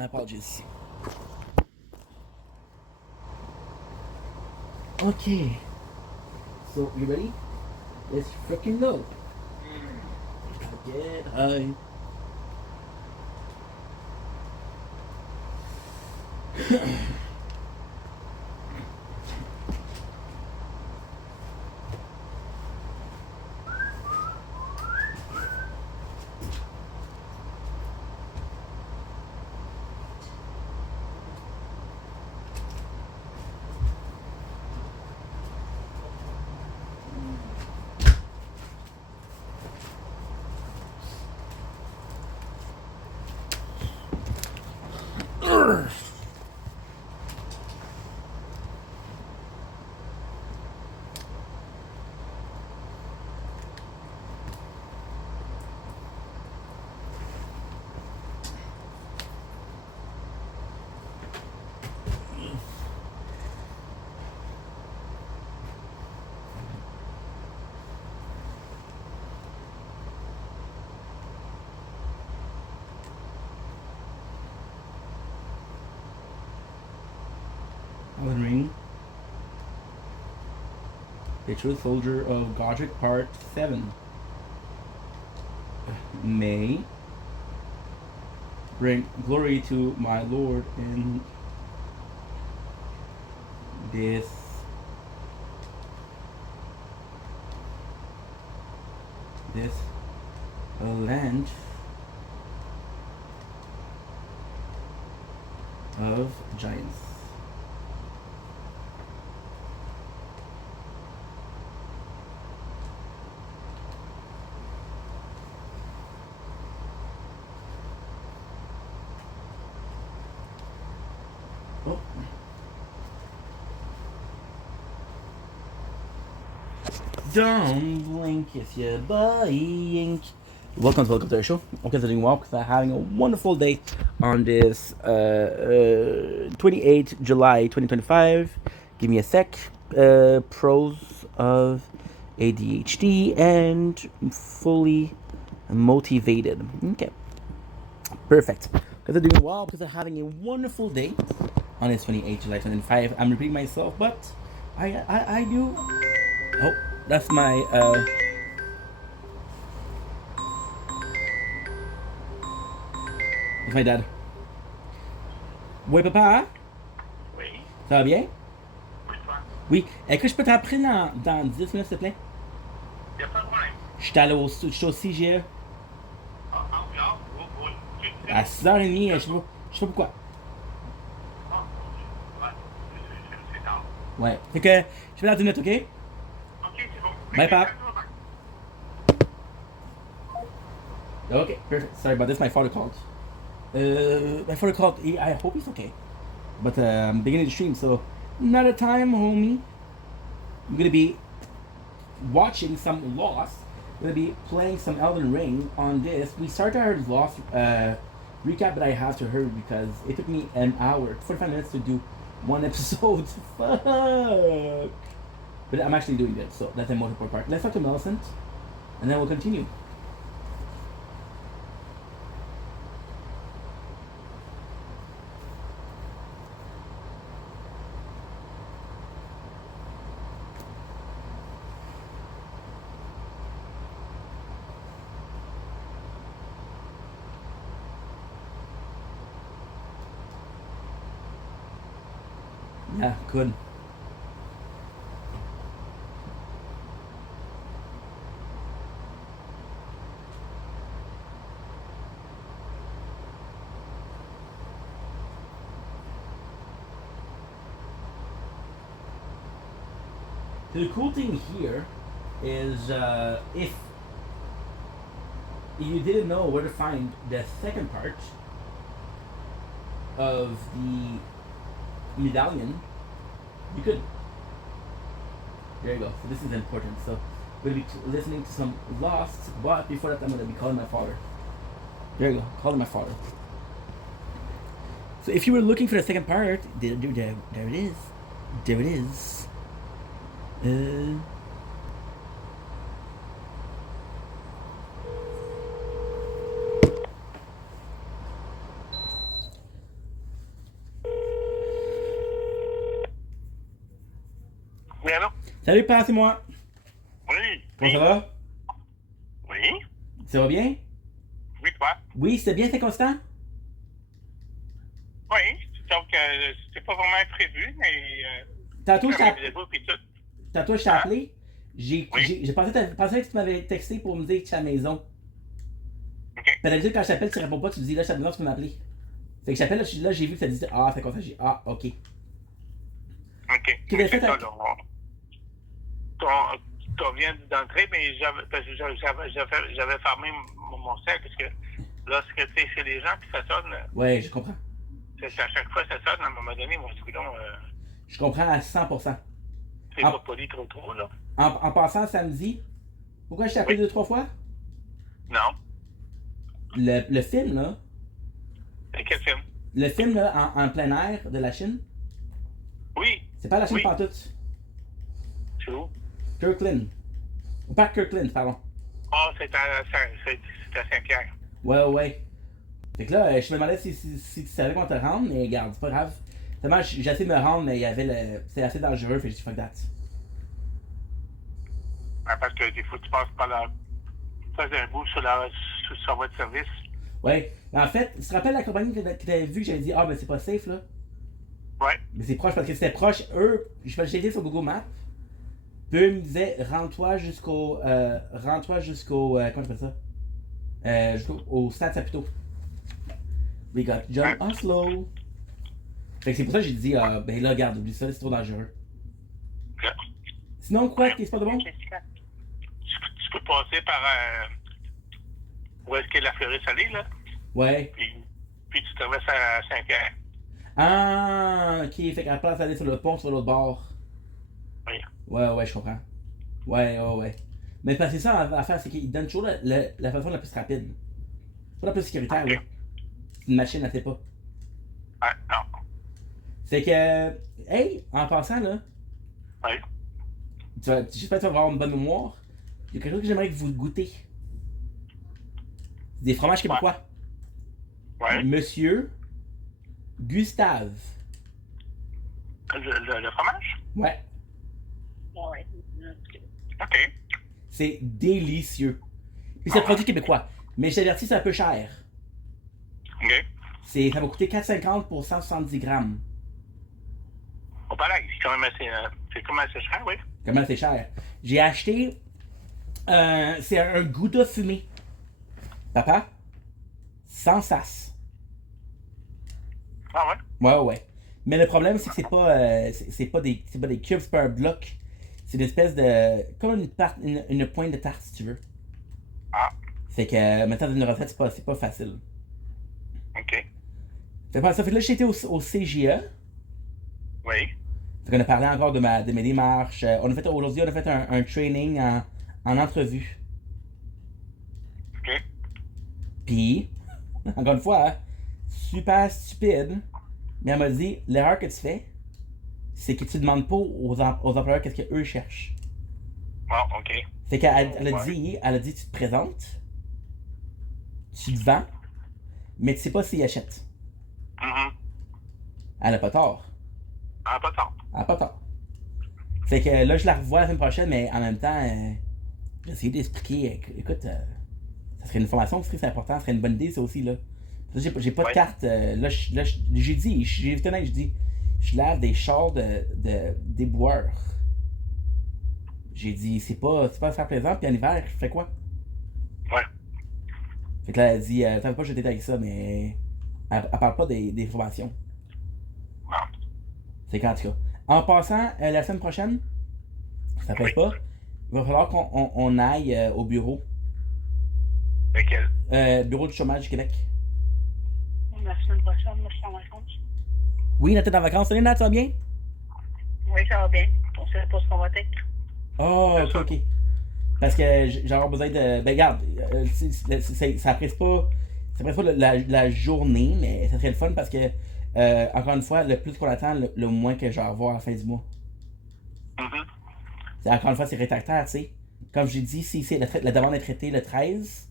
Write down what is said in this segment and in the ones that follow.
My apologies. Okay. So, you ready? Let's freaking go. Get high. Elden Ring. The True Soldier of Godric Part 7. May bring glory to my Lord in this land of giants. Oh. Don't blink if you're buying. Welcome to our show. Hope you're doing well because I'm having a wonderful day on this 28th July 2025. Give me a sec. Pros of ADHD and fully motivated. Okay, perfect. Because I'm doing well because I'm having a wonderful day on this 28th July 2025. I'm repeating myself, but I do. Oh, that's my that's my dad. Oui, papa? Oui. Ça va bien? Oui, toi? Oui. Est-ce que je peux t'appeler dans 10 minutes, s'il te plaît? Y a pas de problème. J'étais au CGE Ah, oui, à 6h30. Je sais pas pourquoi. Ah, ouais, c'est tard. Ouais. Fait que je vais dans 10 minutes, ok? Ok, c'est bon. Bye, pap. Okay, perfect. Sorry about this. My father called. I hope he's okay. But I'm beginning to stream, so another time, homie. I'm gonna be watching some Lost. I'm gonna be playing some Elden Ring on this. We started our Lost recap, but I have to hurry because it took me an hour, 45 minutes to do one episode. Fuck. But I'm actually doing it, so that's the most important part. Let's talk to Millicent, and then we'll continue. Yeah, good. The cool thing here is if you didn't know where to find the second part of the medallion, you could. There you go. So this is important. So we're gonna be listening to some Lost, but before that, I'm gonna be calling my father. There you go. Calling my father. So if you were looking for the second part, there it is. There it is. Salut, Pa, c'est moi. Oui. Comment ça va? Oui. Ça va bien? Oui, toi? Oui, c'est bien, c'est constant? Oui. Donc, c'était pas vraiment prévu, mais Tantôt, je fais mes vidéos et tout. je t'ai Hein? appelé. Oui. J'ai pensé que tu m'avais texté pour me dire que tu es à la maison. OK. Puis d'habitude, quand je t'appelle, tu réponds pas, tu me dis là, je suis à la maison, tu peux m'appeler. Fait que j'appelle, là, j'ai vu que ça disait ah, fait comme ça, j'ai ah, ok. OK. Qu'est-ce que Mais t'as fait c'est ça, avec. là. Tu viens d'entrer, mais j'avais fermé mon sel parce que lorsque tu sais, chez les gens, puis ça sonne, Ouais, je comprends. c'est à chaque fois ça sonne, à un moment donné, moi, je dis, non, Je comprends à 100%. c'est En, pas poli trop, là. en passant samedi, pourquoi je t'ai appelé Oui. 2-3 fois? Non. Le film, là, C'est quel film? le film là, en plein air de la Chine, Oui. c'est pas la Chine Oui. pantoute. C'est où? Kirkland. Pas Kirkland, pardon. Ah, c'est à Saint-Pierre. Ouais. Fait que là, je me demandais si tu savais qu'on te rendre, mais regarde, c'est pas grave. Tellement j'ai essayé de me rendre, mais il y avait le. C'était assez dangereux, fait que j'ai dit fuck that. Ouais, parce que des fois, tu passes par la. Tu fais un bout sur votre service. Ouais. Mais en fait, tu te rappelles la compagnie que t'avais vu que j'avais dit ah ben c'est pas safe là? Ouais. Mais c'est proche parce que c'était proche, eux, j'ai été sur Google Maps. Puis eux ils me disaient rends-toi jusqu'au. Rends-toi jusqu'au. Comment tu appelles ça? Jusqu'au Stade Saputo. We got John Oslo. Fait que c'est pour ça que j'ai dit, ben là, regarde, oublie ça, c'est trop dangereux. Ok. Sinon, quoi, qu'est-ce pas de bon? Tu peux passer par. Où est-ce qu'il y a la fleurie salée, là? Ouais. Puis tu traverses à Saint-Pierre. Ah, ok, fait qu'à la place d'aller sur le pont, sur l'autre bord. Oui. Ouais, je comprends. Ouais. Mais parce que ça, l'affaire, c'est qu'ils donnent toujours la façon la plus rapide. Pas la plus sécuritaire, Ok. là. Une machine, elle fait pas. Ah, non. C'est que, hey, en passant, là, Oui. j'espère que tu vas avoir une bonne mémoire. Il y a quelque chose que j'aimerais que vous goûtez. Des fromages québécois. Ouais. Monsieur Gustave. Le fromage? Ouais. Ouais. OK. C'est délicieux. Puis c'est un produit québécois. Mais je t'avertis, c'est un peu cher. OK. Ça va coûter 4,50 pour 170 grammes. On parle c'est quand même assez cher, oui. Comment c'est cher? J'ai acheté. C'est un Gouda fumé. Papa? Sans sas. Ah ouais? Ouais. Mais le problème, c'est que c'est pas des cubes, c'est pas un bloc. C'est une espèce de. Comme une pointe de tarte, si tu veux. Ah. Fait que maintenant, une recette, c'est pas facile. OK. Fait que là, j'étais au CGE. Oui. Fait qu'on a parlé encore de mes démarches. Aujourd'hui, on a fait un training en entrevue. OK. Puis, encore une fois, hein, super stupide, mais elle m'a dit l'erreur que tu fais, c'est que tu demandes pas aux employeurs qu'est-ce qu'eux cherchent. Bon, OK. Fait qu'elle elle a Ouais. dit, tu te présentes, tu te vends, mais tu sais pas s'ils achètent. Mhm. Elle a pas tort. Ah, pas tant. Elle a pas tort. Fait que là, je la revois la semaine prochaine, mais en même temps, j'ai essayé d'expliquer, écoute, ça serait une formation, c'est important, ça serait une bonne idée, ça aussi, là. Parce que j'ai pas de Ouais. carte. J'ai dit, j'ai été honnête, je dis, je lave des chars de déboueurs. J'ai dit, c'est pas faire plaisant, puis en hiver, je fais quoi? Ouais. Fait que là, elle dit, t'avais pas jeté avec ça, mais elle parle pas des formations. Bon. C'est qu'en tout cas. En passant, la semaine prochaine, ça pèse Oui. pas, il va falloir qu'on aille au bureau. Lequel? Bureau du chômage du Québec. La semaine prochaine, moi, je suis en vacances. Oui, Nathan est en vacances. Salut Nat, ça va bien? Oui, ça va bien. On sait pas ce qu'on va être. Oh, ok. Parce que j'ai avoir besoin de. Ben, regarde, ça presse pas. Ça presse pas la journée, mais ça serait le fun parce que, encore une fois, le plus qu'on attend, le moins que je vais avoir à la fin du mois. Mhm. Encore une fois, c'est rétractaire, tu sais. Comme j'ai dit, si la demande est traitée le 13,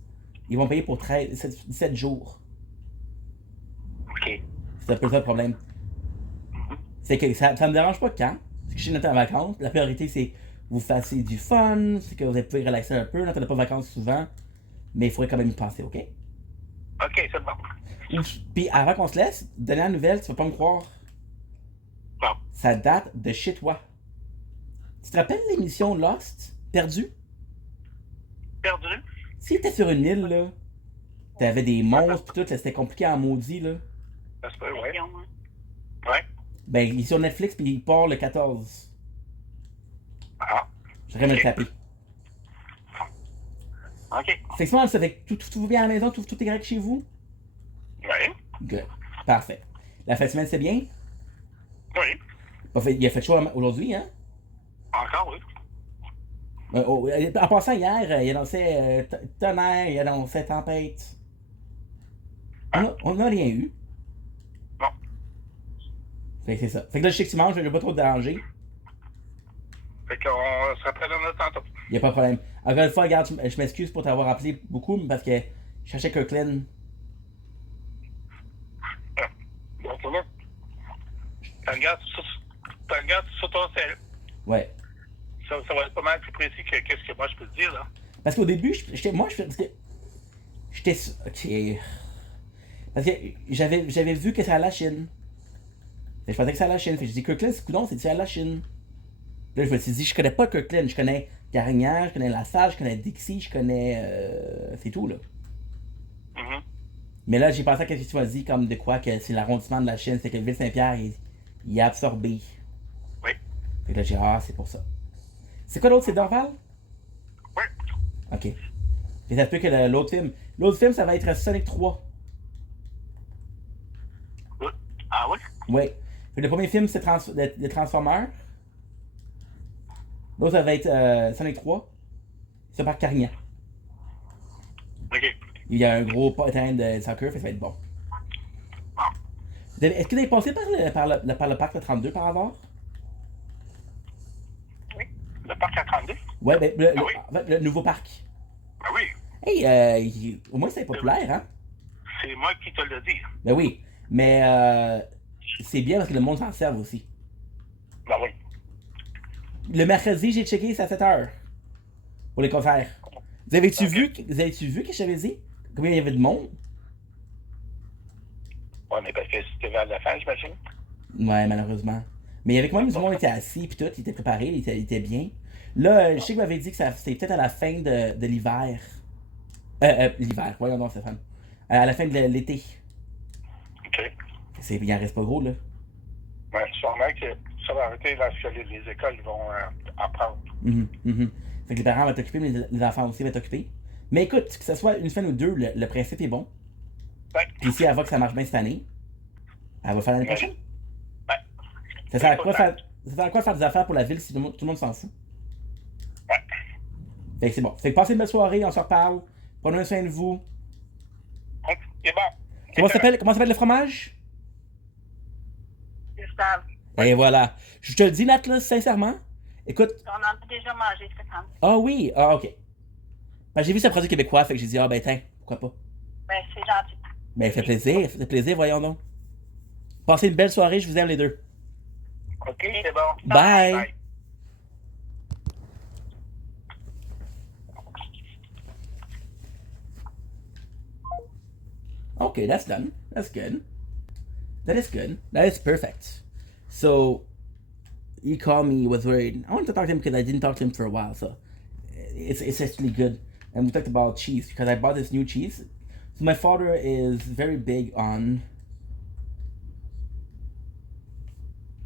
ils vont payer pour 17 jours. OK. C'est un peu ça le problème. C'est que ça me dérange pas quand. Parce que je suis noté en vacances. La priorité, c'est vous fassiez du fun, c'est que vous pouvez relaxer un peu. Là, t'as pas de vacances souvent, mais il faudrait quand même y penser, ok? OK, c'est bon. Puis avant qu'on se laisse, dernière nouvelle, tu vas pas me croire, Bon. ça date de chez toi. Tu te rappelles l'émission Lost, Perdu? Perdu? Si t'étais sur une île, là, t'avais des monstres pis tout, là, c'était compliqué en maudit, là. Ça se peut, ouais. Question, hein. Ouais. Ben, il est sur Netflix puis il part le 14. Ah. J'aurais me le Ok. taper. OK. Fait que ça, ça fait que tout va bien à la maison, tout est correct chez vous? Oui. Good. Parfait. La fin de semaine, c'est bien? Oui. Il a fait chaud aujourd'hui, hein? Encore, oui. En passant, hier, il annonçait tonnerre, il annonçait tempête. On n'a rien eu. Non. Fait que c'est ça. Fait que là, je sais que tu manges, je vais pas trop te déranger. Fait qu'on se rappelle dans notre tantôt. Il a pas de problème. Encore une fois, regarde, je m'excuse pour t'avoir appelé beaucoup, parce que je cherchais Kirkland. Donc là, tu regardes sur ton sel. Ouais. Ça va être pas mal plus précis que qu'est-ce que moi je peux te dire, là. Parce qu'au début, parce que j'étais. Ok. Parce que j'avais vu que c'est à la Chine. Fait que je pensais que c'est à la Chine. Fait que je dis Kirkland, c'est coudonc, c'est à la Chine. Là, je me suis dit, je connais pas Kirkland, je connais Carignan, je connais La Salle, je connais Dixie, je connais. C'est tout, là. Mhm. Mais là, j'ai pensé à ce que tu m'as dit, comme de quoi que c'est l'arrondissement de la Chine, c'est que Ville-Saint-Pierre, il est absorbé. Oui. Fait que là, j'ai dit, ah, c'est pour ça. C'est quoi l'autre, c'est Dorval? Oui. Ok. Et ça se peut que l'autre film. L'autre film, ça va être Sonic 3. Oui. Ah oui? Ouais. Fait que le premier film, c'est les Transformers. L'autre, ça va être Sonic 3. C'est par Carignan. OK. Il y a un gros terrain de soccer, fait que ça va être bon. Est-ce que vous avez passé par le parc de 32 par hasard? Oui. Le parc à 32? Ouais, ben, Ah oui. en fait, le nouveau parc. Ben oui. Hey, au moins c'est populaire, hein? C'est moi qui te le dis. Ben oui, mais c'est bien parce que le monde s'en sert aussi. Ben oui. Le mercredi, j'ai checké, c'est à 7h. Pour les concerts. Vous avez-tu vu que je t'avais dit? Combien il y avait de monde? Ouais, mais parce que c'était vers la fin, j'imagine. Ouais, malheureusement. Mais il y avait quand même du monde qui était assis, puis tout, il était préparé, il était bien. Là, je sais que vous m'avez dit que c'était peut-être à la fin de l'hiver. L'hiver, voyons donc, Stéphane. À la fin de l'été. OK. Il en reste pas gros, là. Ouais, sûrement que ça va arrêter lorsque les écoles vont apprendre. Fait que les parents vont t'occuper, mais les enfants aussi vont t'occuper. Mais écoute, que ce soit une semaine ou deux, le principe est bon. Ouais. Puis si elle voit que ça marche bien cette année, elle va faire l'année prochaine. Ouais. Ça sert à quoi faire des affaires pour la ville si tout le monde s'en fout? Ouais. Fait que c'est bon. Fait que passez une belle soirée, on se reparle. Prenez soin de vous. C'est bon. Comment s'appelle le fromage? Gustave. Et voilà. Je te le dis, Nat, là, sincèrement. Écoute. On en a déjà mangé, Stéphane. Ah oui, ah ok. Ben, j'ai vu ce produit québécois, fait que j'ai dit, ah ben tiens, pourquoi pas. Ben, c'est gentil. Ben, fait plaisir, voyons donc. Passez une belle soirée, je vous aime les deux. OK, c'est bon. Bye. Bye. Okay, that's done. That's good. That is good. That is perfect. So, he called me, he was worried. I wanted to talk to him because I didn't talk to him for a while, so it's actually good. And we talked about cheese because I bought this new cheese. So my father is very big on.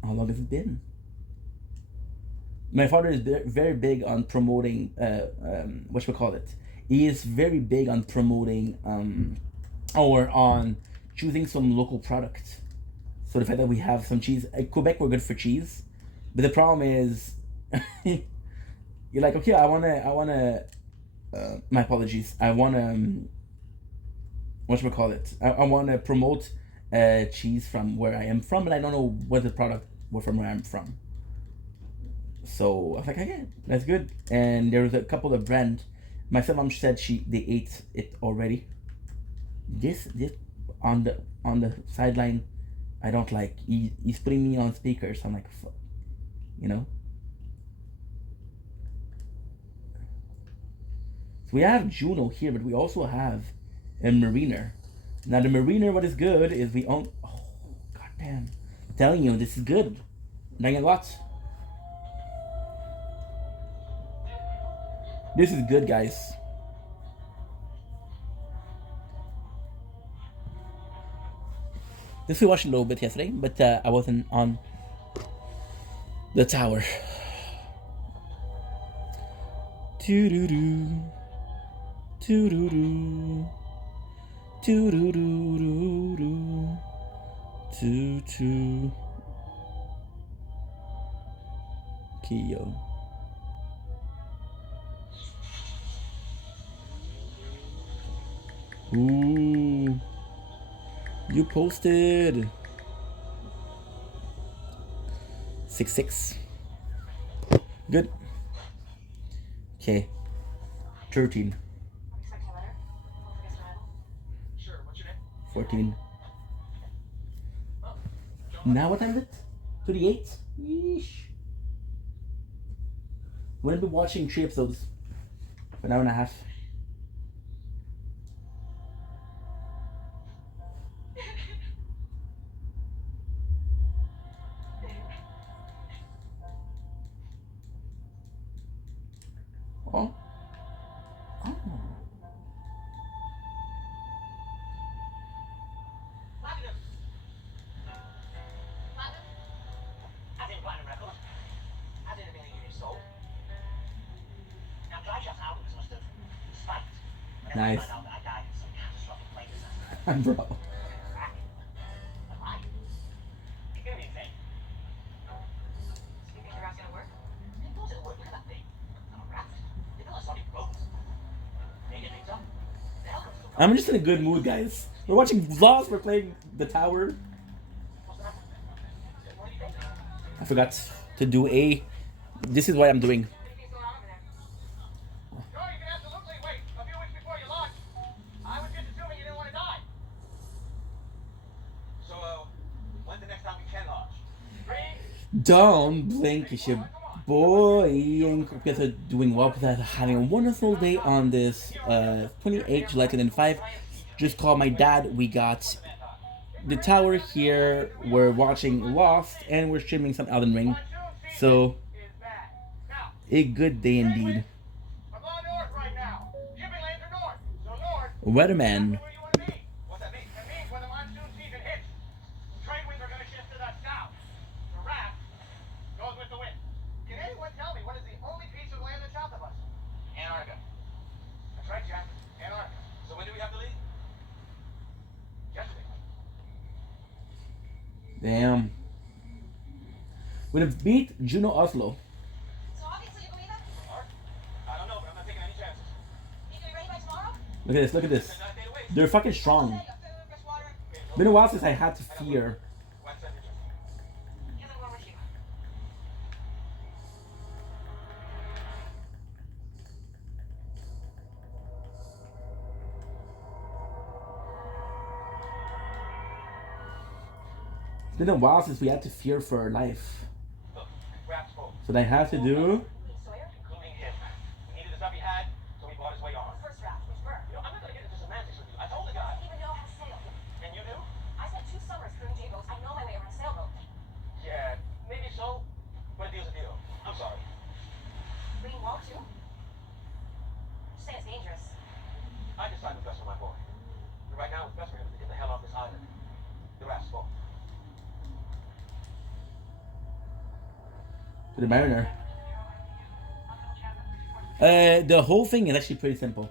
How long has it been? My father is very big on promoting. What should we call it? He is very big on promoting. Or on choosing some local product. So the fact that we have some cheese, at Quebec we're good for cheese, but the problem is, you're like, okay, I wanna, my apologies, I wanna, what should we call it? I wanna promote cheese from where I am from, but I don't know what the product from where I'm from. So I was like, okay, that's good. And there was a couple of brands. My stepmom said they ate it already. This on the sideline, I don't like. He's putting me on speakers. I'm like, fuck, you know. we have Juno here, but we also have a Mariner. Now the Mariner, what is good is we own. Oh, goddamn! I'm telling you, this is good. Not a lot. This is good, guys. This we watched a little bit yesterday, but I wasn't on the tower. Doo-doo-doo. Doo-doo-doo. Doo-doo-doo-doo-doo. Doo-doo. Kyo. Ooh. You posted 6-6. Good. Okay. 13. Sure, what's your name? 14. Now what time is it? 38? Yeesh. We're gonna be watching 3 episodes for an hour and a half. Oh. Oh. Platinum. Platinum? As in Platinum Records. As in a million units sold. Now, Dryshot's albums must have spiked. Whenever Nice. I found out that I died in some catastrophic plane disaster. Bro. Why? You're gonna be insane. You think the rap's gonna work? Of course it'll work. Look at that thing. I'm a rat. You know, Sonic boats. They get things up. The hell comes to I'm just in a good mood, guys. We're watching vlogs, we're playing the tower. What's the matter? What do you think? I forgot to do a. This is what I'm doing. What do you think's going on over there? Sure, you can absolutely wait a few weeks before you launch. I was just assuming you didn't want to die. So, when's the next time we can launch? 3? Don't blink, it's your boy. And you guys are doing well because I'm having a wonderful day on this 28 July 2005. Just called my dad. We got the tower here. We're watching Lost and we're streaming some Elden Ring. So, Is bad. Now, a good day indeed. I'm on north right now. Shipping lanes are north. So north. Weatherman. Where you want to be? What's that mean? It means when the monsoon season hits, trade winds are going to shift to the south. The raft goes with the wind. Can anyone tell me what is the only piece of land that's south of us? Antarctica. That's right, Jack. Antarctica. So when do we have to leave? Yesterday. Damn. We're gonna beat Juno Oslo. So obviously you believe it? Mark? I don't know, but I'm not taking any chances. You gonna be ready by tomorrow? Look at this, look at this. Not a day to waste. They're fucking strong. You got food, fresh water? Been a while since I had to fear. What's that? Because I'm going with you. It's been a while since we had to fear for our life. Look, Rap's full. So what I have to do. Sawyer? Including him. We needed the stuff he had, so we bought his way on. First raft, which bird? You know, I'm not gonna get into semantics with you. I told the I guy. don't even know how to sail. And you do? I spent 2 summers crewing J-boats. I know my way around a sailboat. Yeah, maybe so. But a deal's a deal. I'm sorry. Green wall too? You say it's dangerous. I decided what's best for my boy. But right now, it's best for him to get the hell off this island. The Rap's full. To the Mariner. The whole thing is actually pretty simple.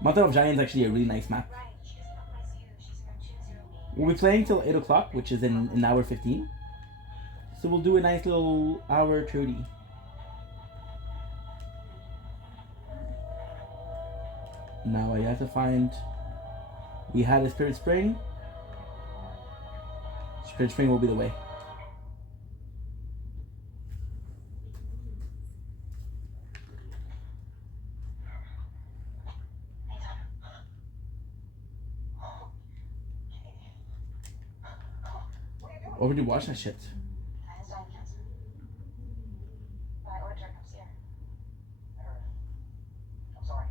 Mountain of Giants is actually a really nice map. Right, she doesn't recognize you. She's around 2-0. We'll be playing till 8 o'clock, which is in an hour 15. So we'll do a nice little hour 30. Now I have to find. We had a Spirit Spring. Spirit Spring will be the way. Why would you watch that shit? Has died of cancer. But I ordered her to come see her. I'm sorry.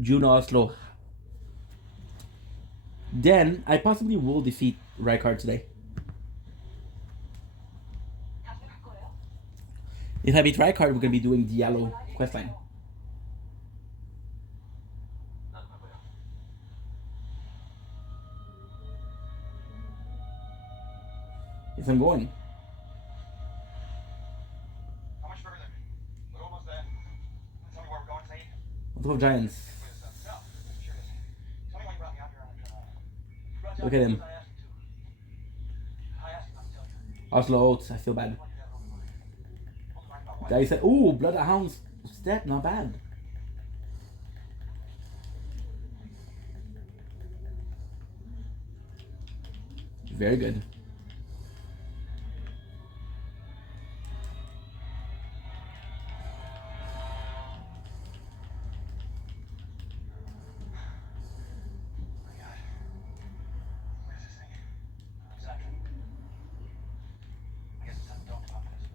June Oslo. Then I possibly will defeat Rykard today. If I beat Rykard, we're gonna be doing the yellow questline. Yes, I'm going. How much further? We're almost there. Tell me where we're going, Saeed. Let's go Giants. No, sure is. Tell me why you brought me out here on Look at him. I asked you not to tell you. Oslo Oats, I feel bad. Guy said, ooh, Bloodhound's step, not bad. Very good. What is this thing? Exactly. I guess it's time to talk about this.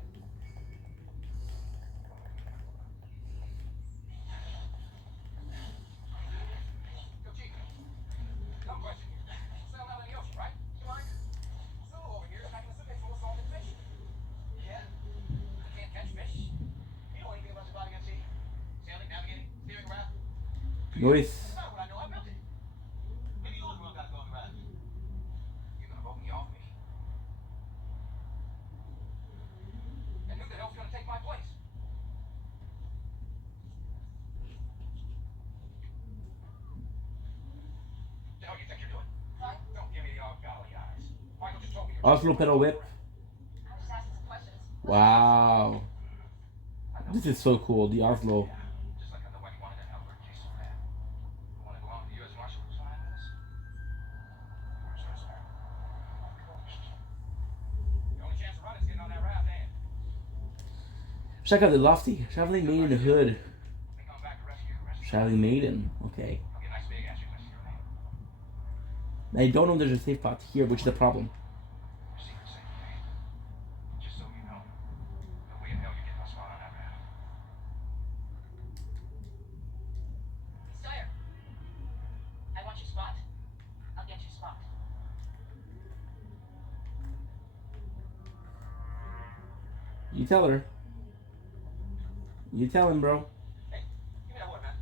Yo, Chief. Dumb question here. Sailed out in the ocean, right? You mind? Sulu over here is packing a suitcase full of salted fish. Yeah? You can't catch fish. You know anything about surviving at sea? Sailing, navigating, steering a raft? Noise. That's not what I know. I built it. Maybe you're the one got to go on the raft. You're gonna vote me off me. And who the hell's gonna take my place? The hell you think you're doing? Sorry? Don't give me the old golly eyes. Michael just told me you're Oslo pedal whip. I'm just asking some questions. Wow. This is so cool, the Oslo. just like the one you wanted in Albert case so bad. You want to go on with the U.S. Marshal who's behind this? Sure, sir. Of course. The only chance of running is getting on that raft, ain't it? Check out the lofty. Traveling Maiden Hood. They come back to rescue you. Traveling Maiden. Okay. I'll get a nice big answer list to your name. I don't know there's a safe pot here, which is the problem. Your secret's safe, okay? Just so you know. No way in hell you're getting a spot on that raft. Sawyer, I want your spot. I'll get your spot. You tell her. You tell him, bro. Hey, give me that wood, man.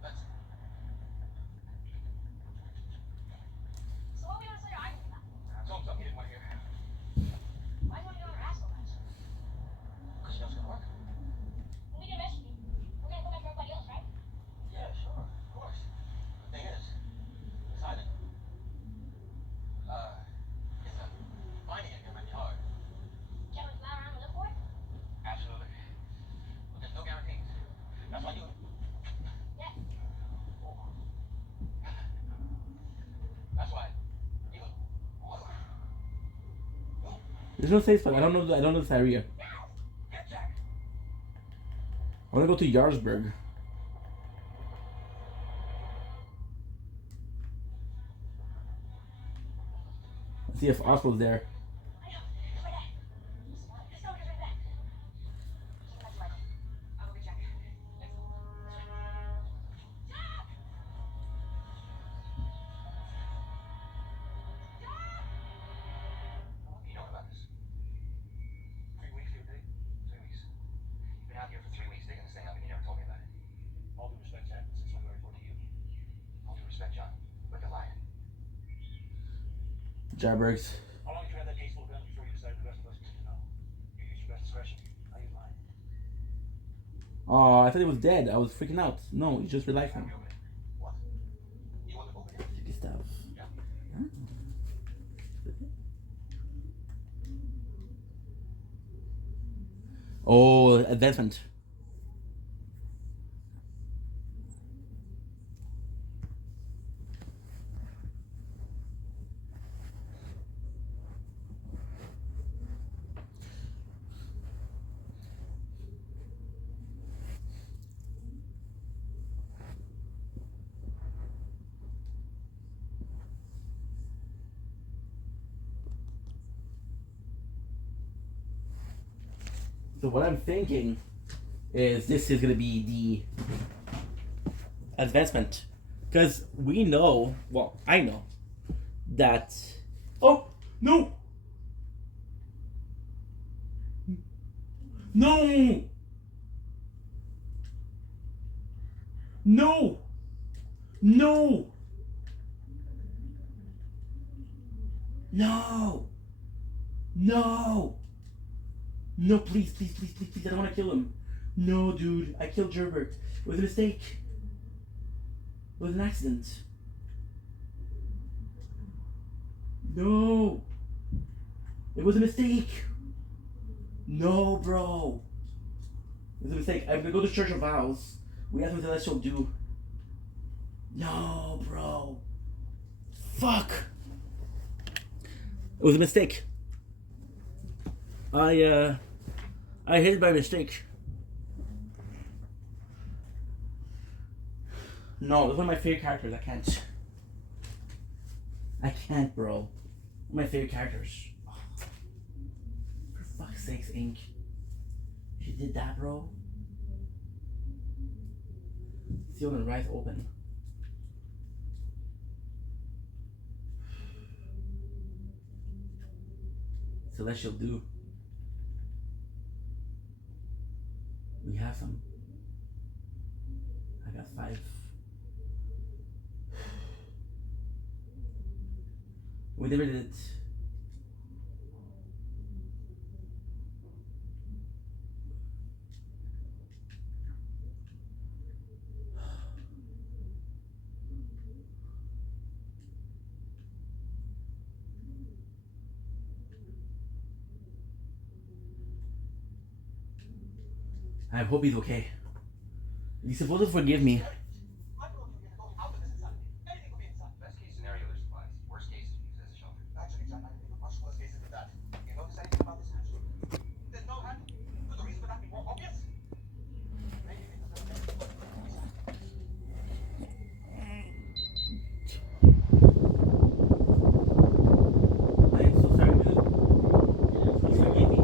Let's. So what we gonna say arguing about? I told him something he didn't want to hear. Why do you want to get on our ass so much? Because you know it's gonna work. We didn't rescue you. We're gonna go back for everybody else, right? Yeah, sure, of course. The thing is, it's hiding. Finding it here might be hard. Can't we fly around and look for it? Absolutely. But there's no guarantees. That's why you. Yeah. That's why. You. There's no safe spot. I don't know this area. Get Jack. I wanna go to Jarlsberg. Let's see if Oslo's there. I know. It's right there. The stomach is right there. Keep it up, Michael. I'll go get Jack. Let's go. Jack! You know about this. 3 weeks, give or take. 3 weeks. You've been out here for 3 weeks digging this thing up and you never told me about it. All due respect, Jack. This is something I report to you. All due respect, John. We're lying. Jarbergs. How long did you have that case full of guns before you decided the rest of us needed to know? You used your best discretion. I used mine. Oh, I thought he was dead. I was freaking out. No, he's just relaxing. What? You want to move it? Sticky stuff. Yeah. Oh, advancement. So what I'm thinking is this is gonna be the advancement, because we know, well, I know that. Oh no! No! No! No! No! No! No, please, please, please, please, please, I don't want to kill him. No, dude, I killed Gerbert. It was a mistake. It was an accident. No! It was a mistake! No, bro! It was a mistake. I'm gonna go to Church of Vows. We have something else she'll do. No, bro. Fuck! It was a mistake. I hit it by mistake. No, that's one of my favorite characters. I can't, bro. One of my favorite characters. Oh. For fuck's sakes, Ink. She did that, bro. Sealed and Rise open. Celestial do. We have some. I got 5. We never did it. I hope he's okay. He's supposed to forgive me. I don't know if you're gonna go out of this insanity. Anything could be inside. Best case scenario, there's supplies. Worst case, use as a shelter. Actually, Jack, I think a much worse case than that. You notice anything about this hatch? There's no handle. Could the reason for that be more obvious? Maybe because of the I am so sorry, dude. Please forgive me.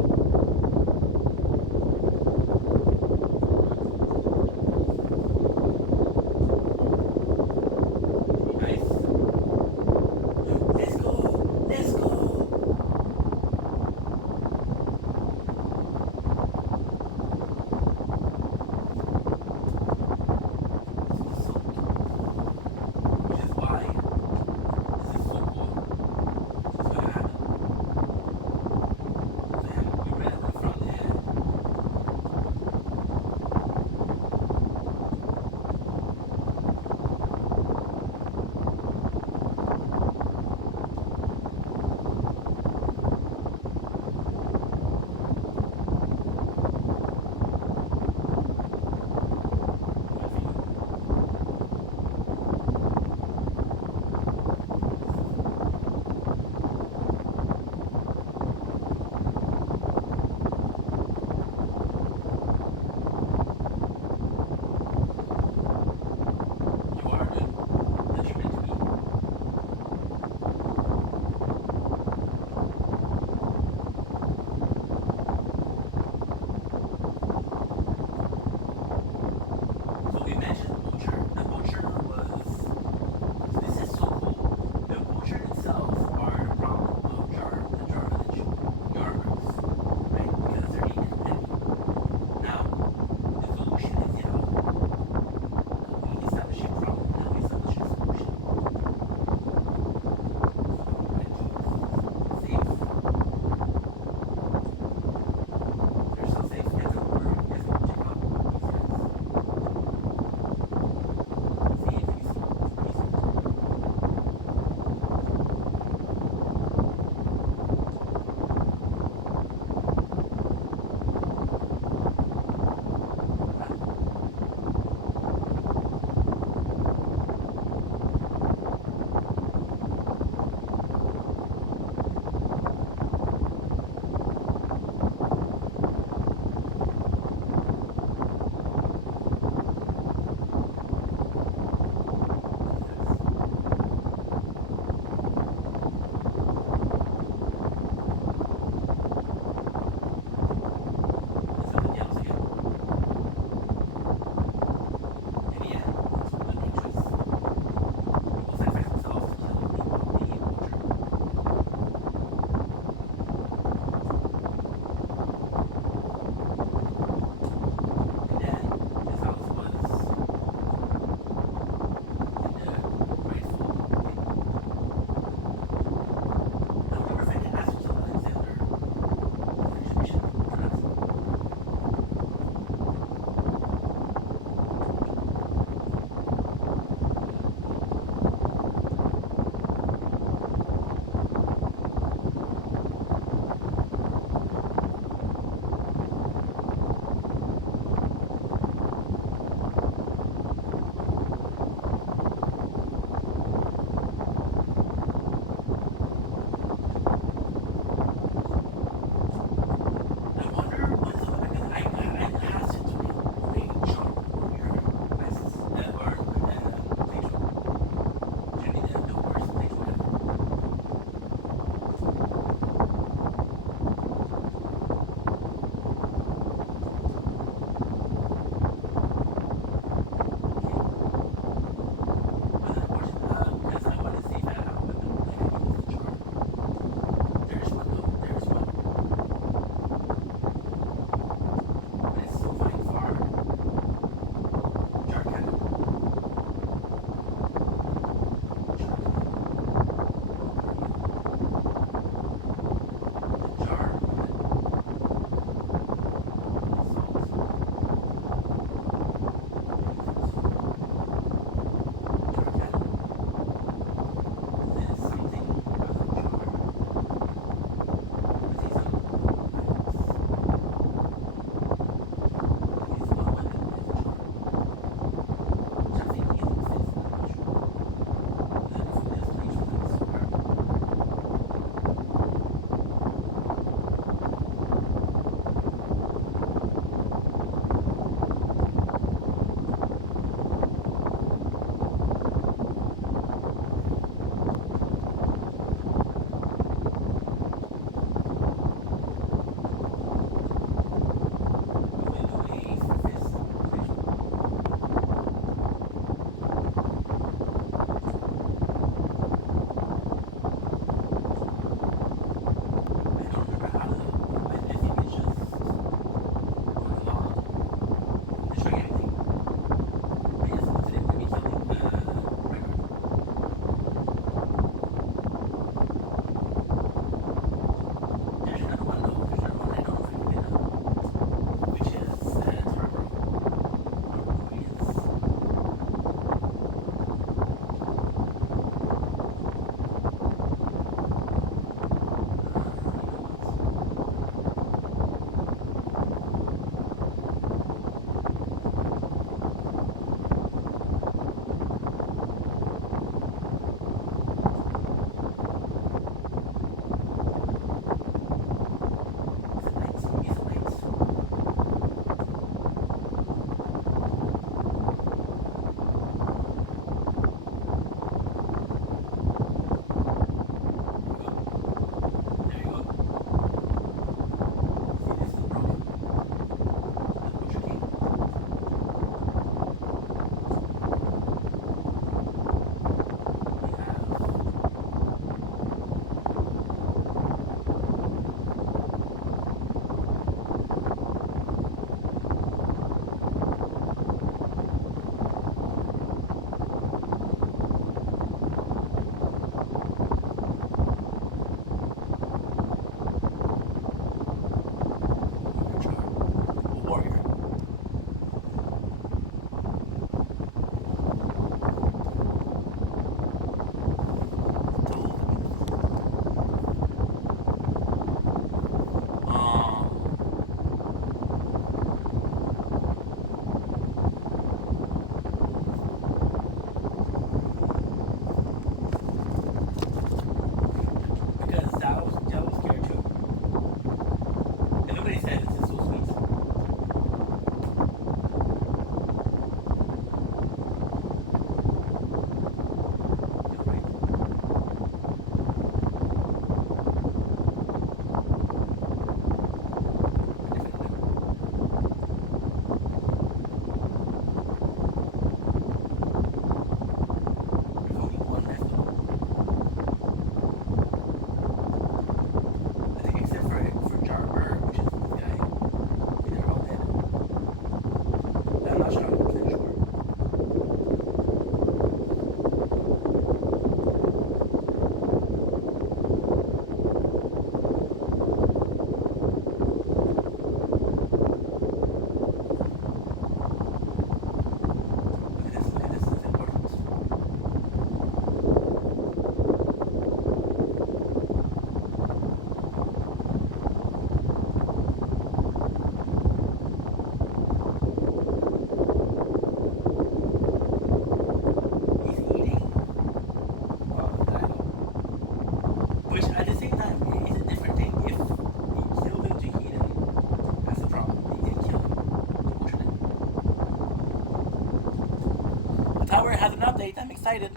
update. I'm excited.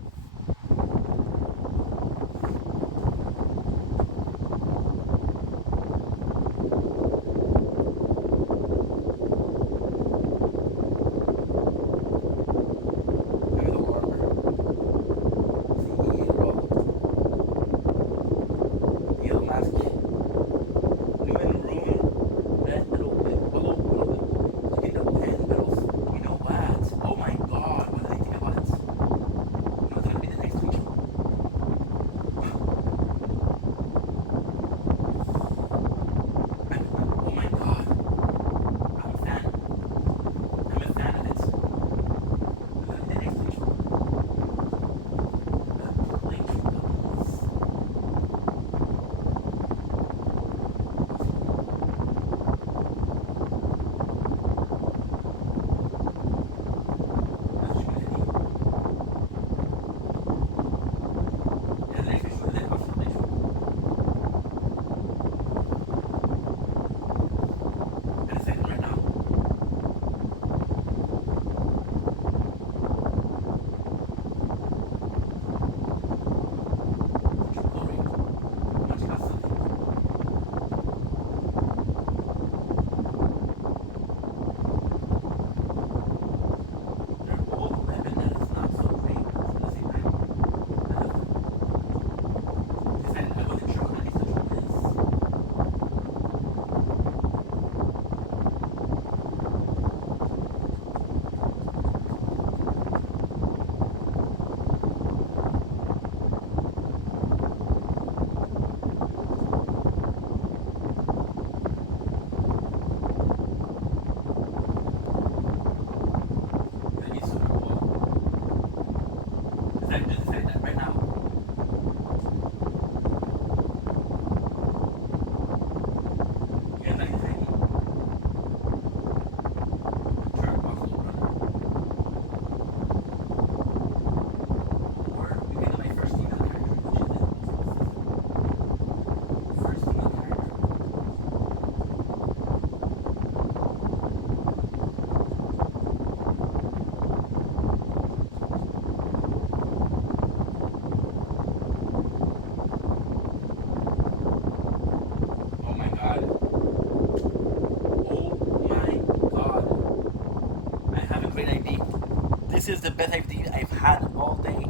This is the best idea I've had all day.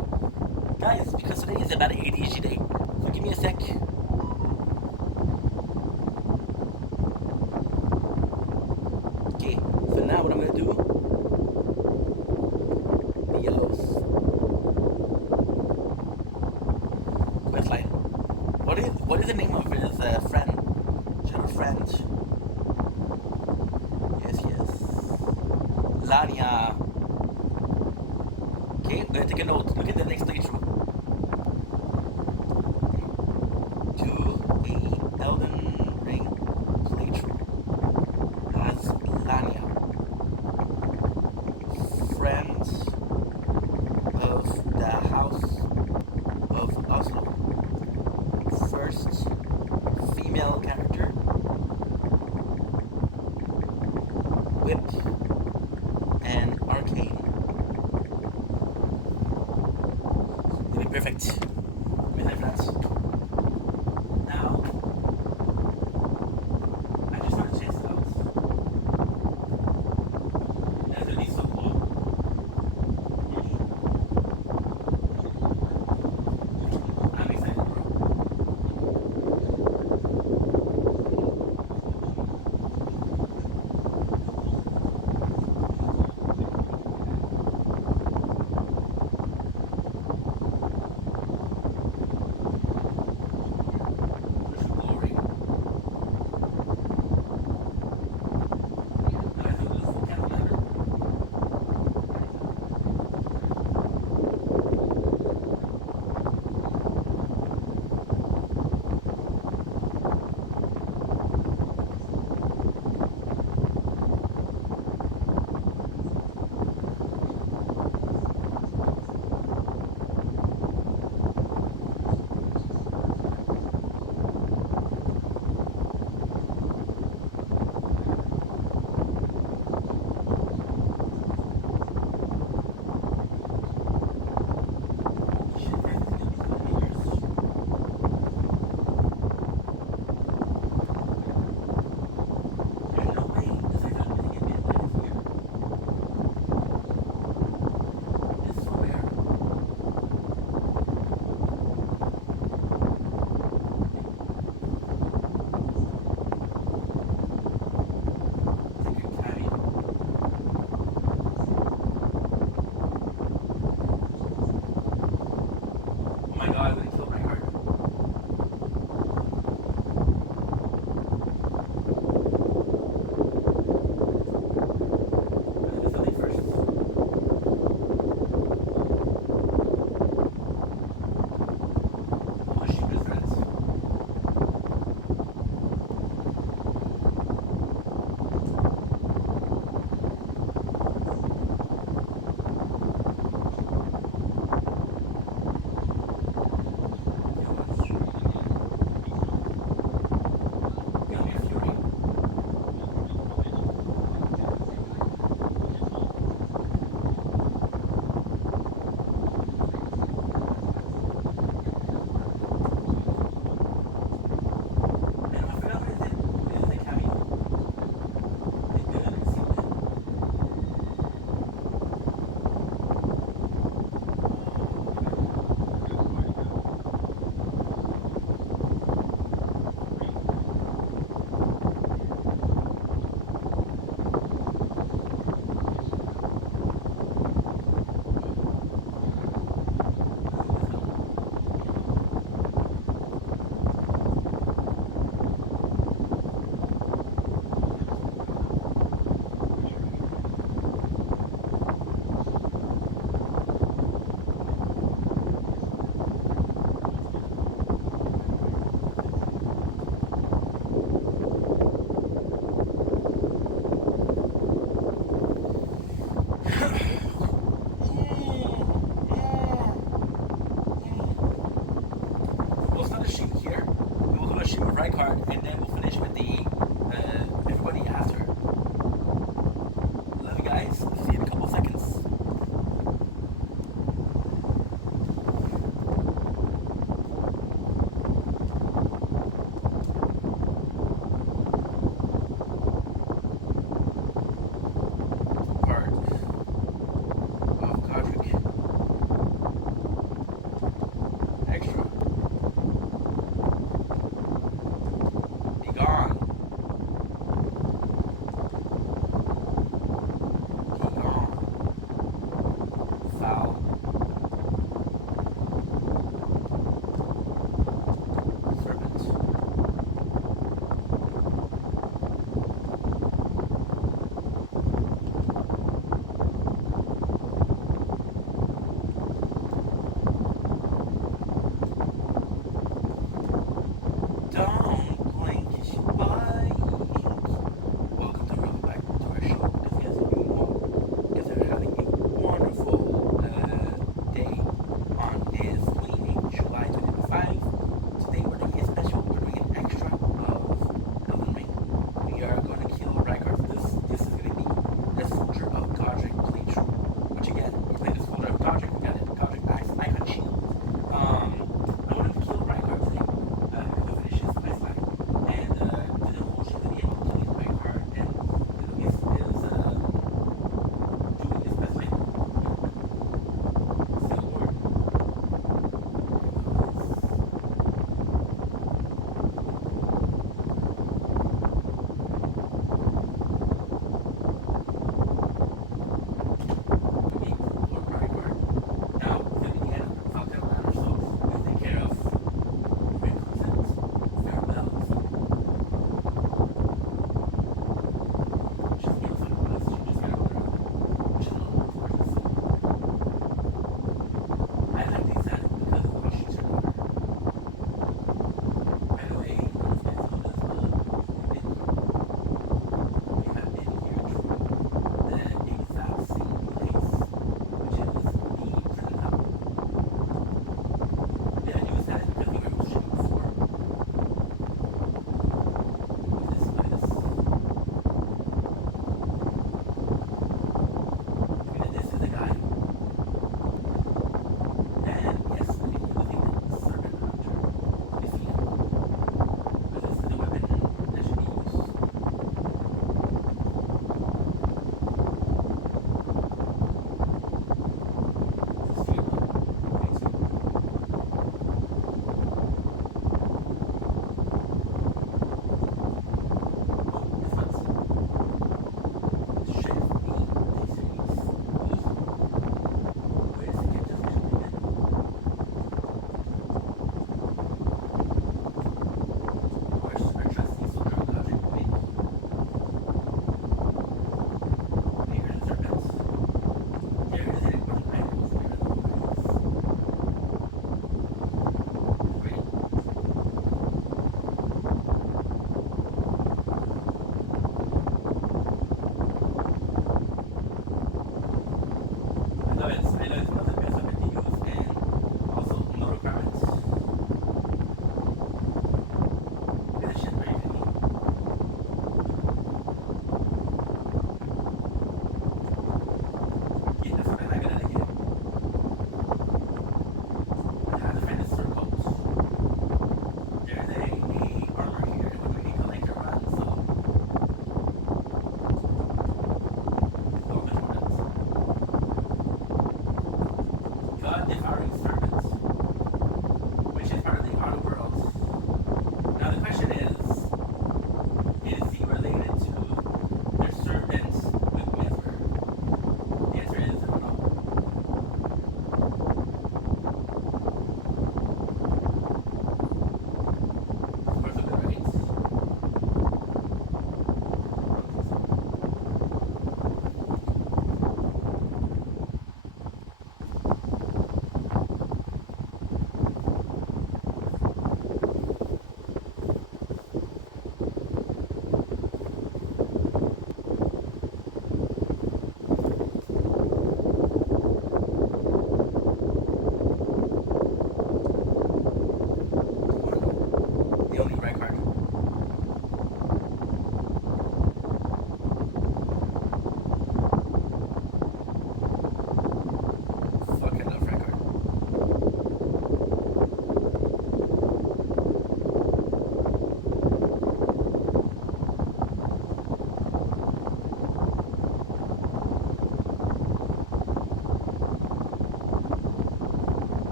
Guys, because today is about ADHD day. So give me a sec. Okay, so now what I'm gonna do, the yellows. Questline. What is the name of his friend? General friend. Yes. Lania. Okay, I'm gonna take a note. Look at the next playthrough. To the Elden Ring playthrough as Lania, friend of the House of Oslo, first female character, whip, and arcane. Perfect. Midnight Flats. Now, I just want to chase the house. That's gonna be so cool. I'm excited, bro.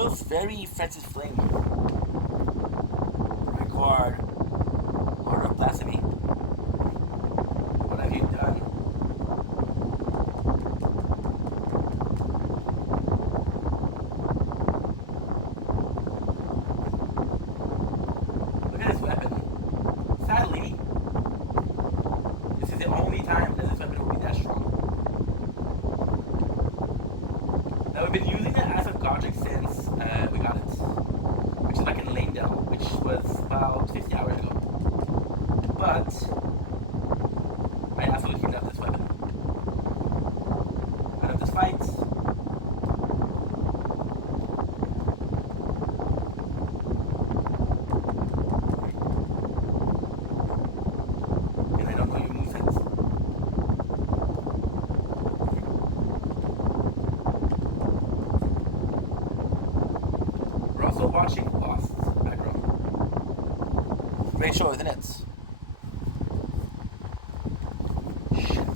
feels very Francis Flame. Record Lord of Blasphemy. What have you done? Look at this weapon. Sadly, this is the only time that this weapon will be that strong. Now we've been using it as a Godric since we got it, which is back in Lanedale, which was about 50 hours ago. But I absolutely love this weapon. I love this fight. And I don't know your movesets. We're also watching Lost in the background. Great show, isn't it? Shit.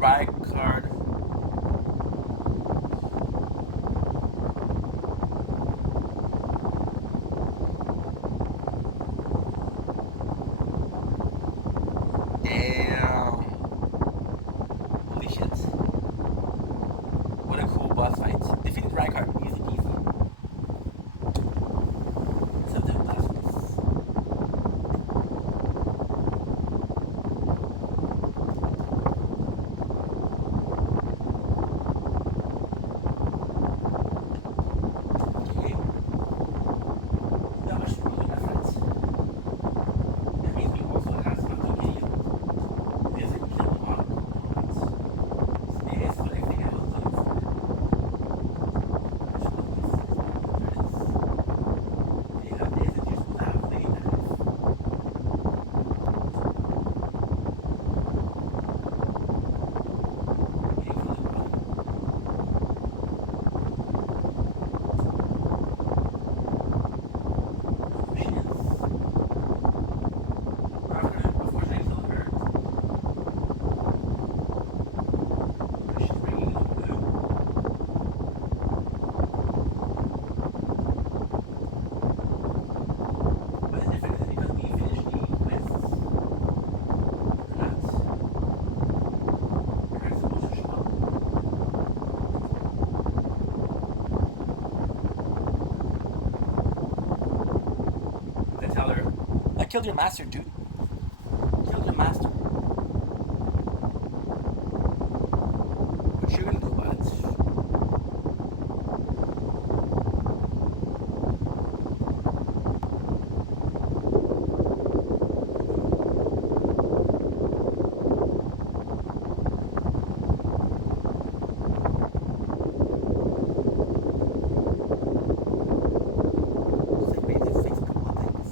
Right card. Damn. Holy shit. What a cool boss fight. Defeated Reinhardt easy peasy. Something blasphemous. Okay. Not much to do in that fight. That means we also have some to kill. There's a kill on components. This is what I think I was looking for. Which one is this? Yeah, there's a useful to have lady knife. Getting from the bottom. She is. We're not gonna, unfortunately, kill her. She's bringing up blue. But the difference is because we finished the quests. We're not. We're not supposed to show up. I tell her, I killed your master, dude. Killed your master. What you gonna do about it? Just like, we need to fix a couple of things.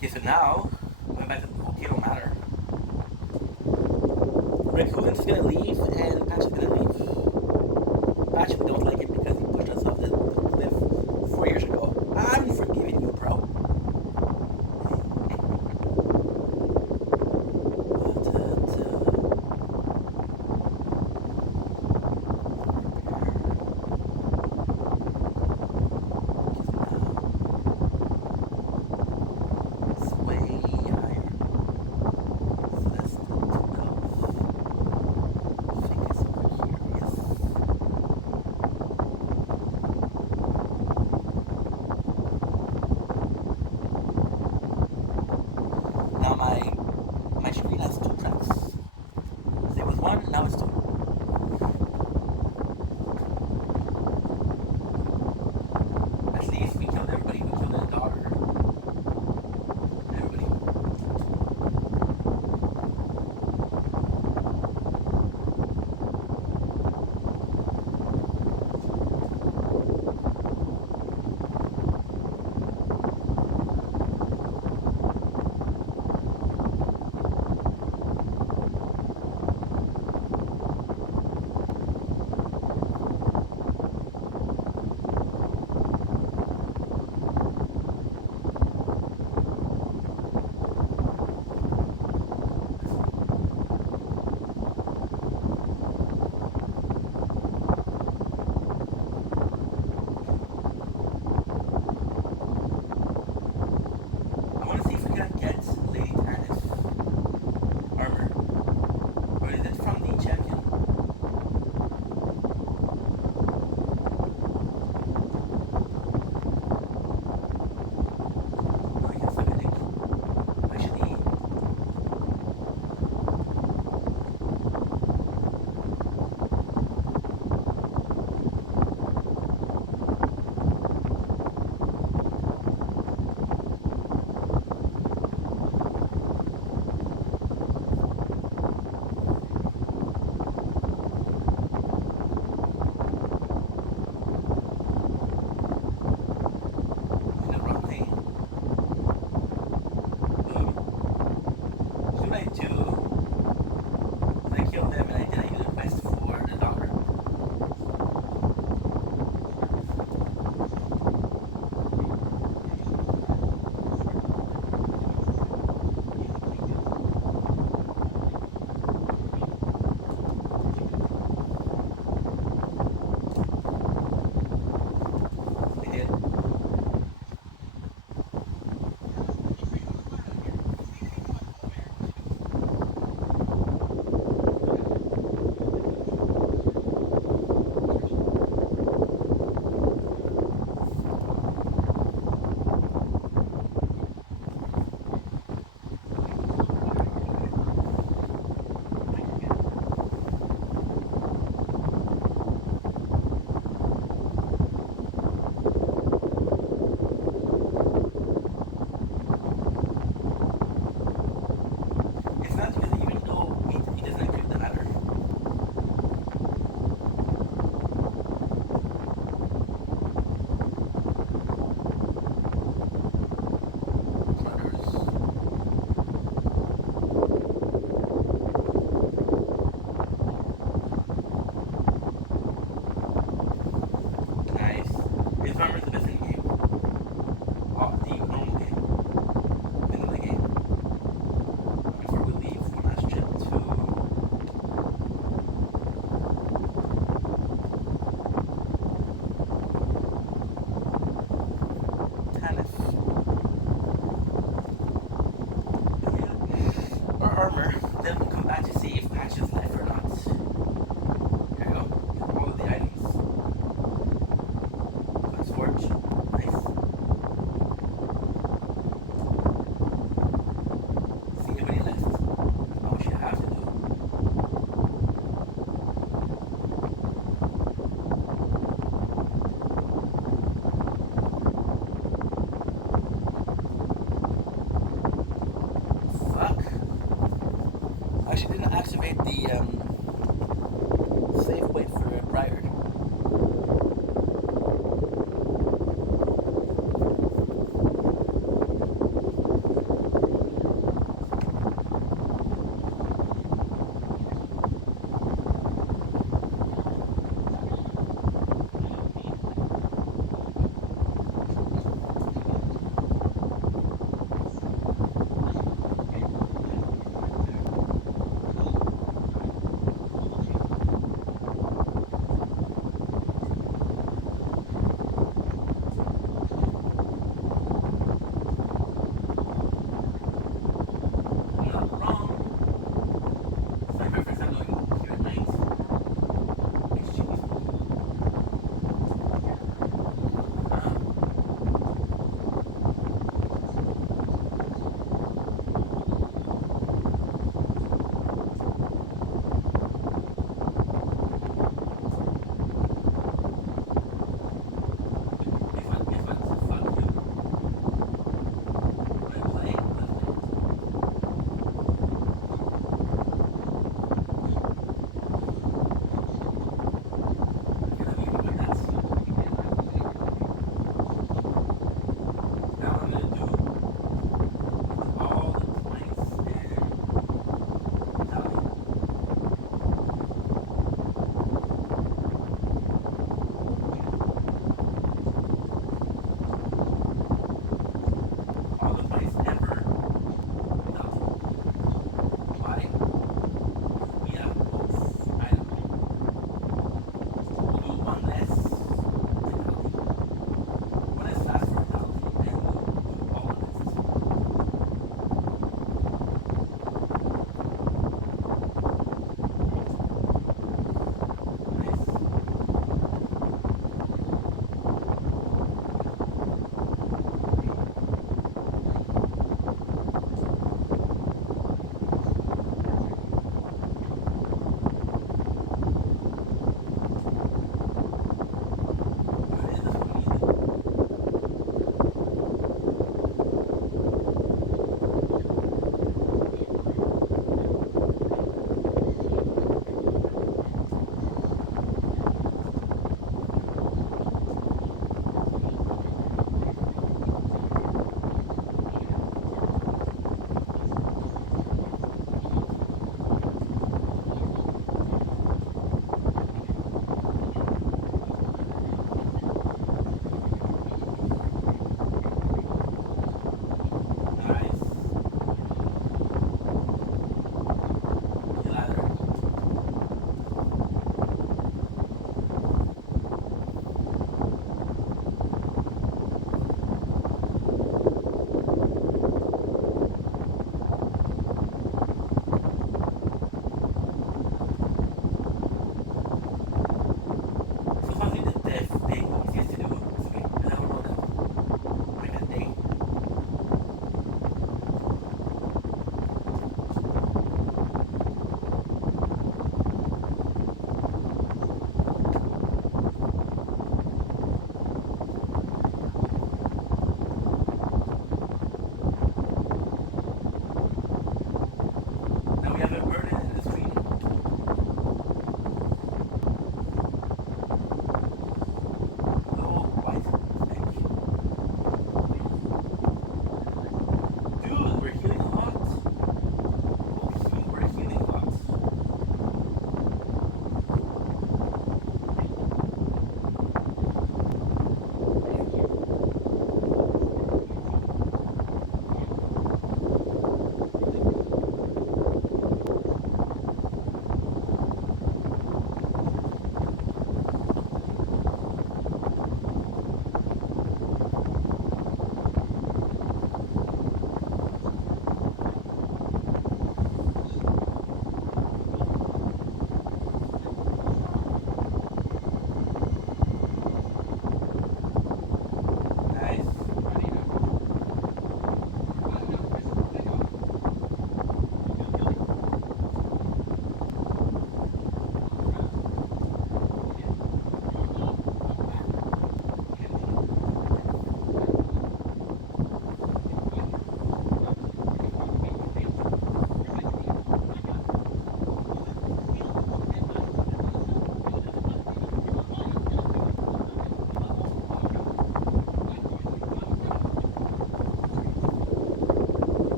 Okay, so now, going back to the volcano matter. Raccoon's gonna leave and Patch is gonna leave. Patch, we don't like it because he pushed us off the cliff 4 years ago. I'm forgiving you, bro. It's way higher. So that's the 12. I think it's over here, yes. Now my screen has 2 tracks. There was 1, now it's 2. At least we killed everybody. We killed the daughter. Everybody. I want to see if we can get Lady Tannis armor. Or is it from the champion? No, I can suck a dick. Actually, in the wrong thing. Should I do? Did I kill them and I did a quest for the daughter? I did. It's not because even though he doesn't include the matter. Clutters. Nice. His armor's the best in the game. Oh, the normal game. Vanilla game. Before we leave, one last trip to Tannis. Or armor. Then we'll come back to see if Patch is left or not. There you go. All of the items. Let's forge. Nice. See anybody left. That's what you have to do. Fuck. I actually didn't activate the save point for Briar.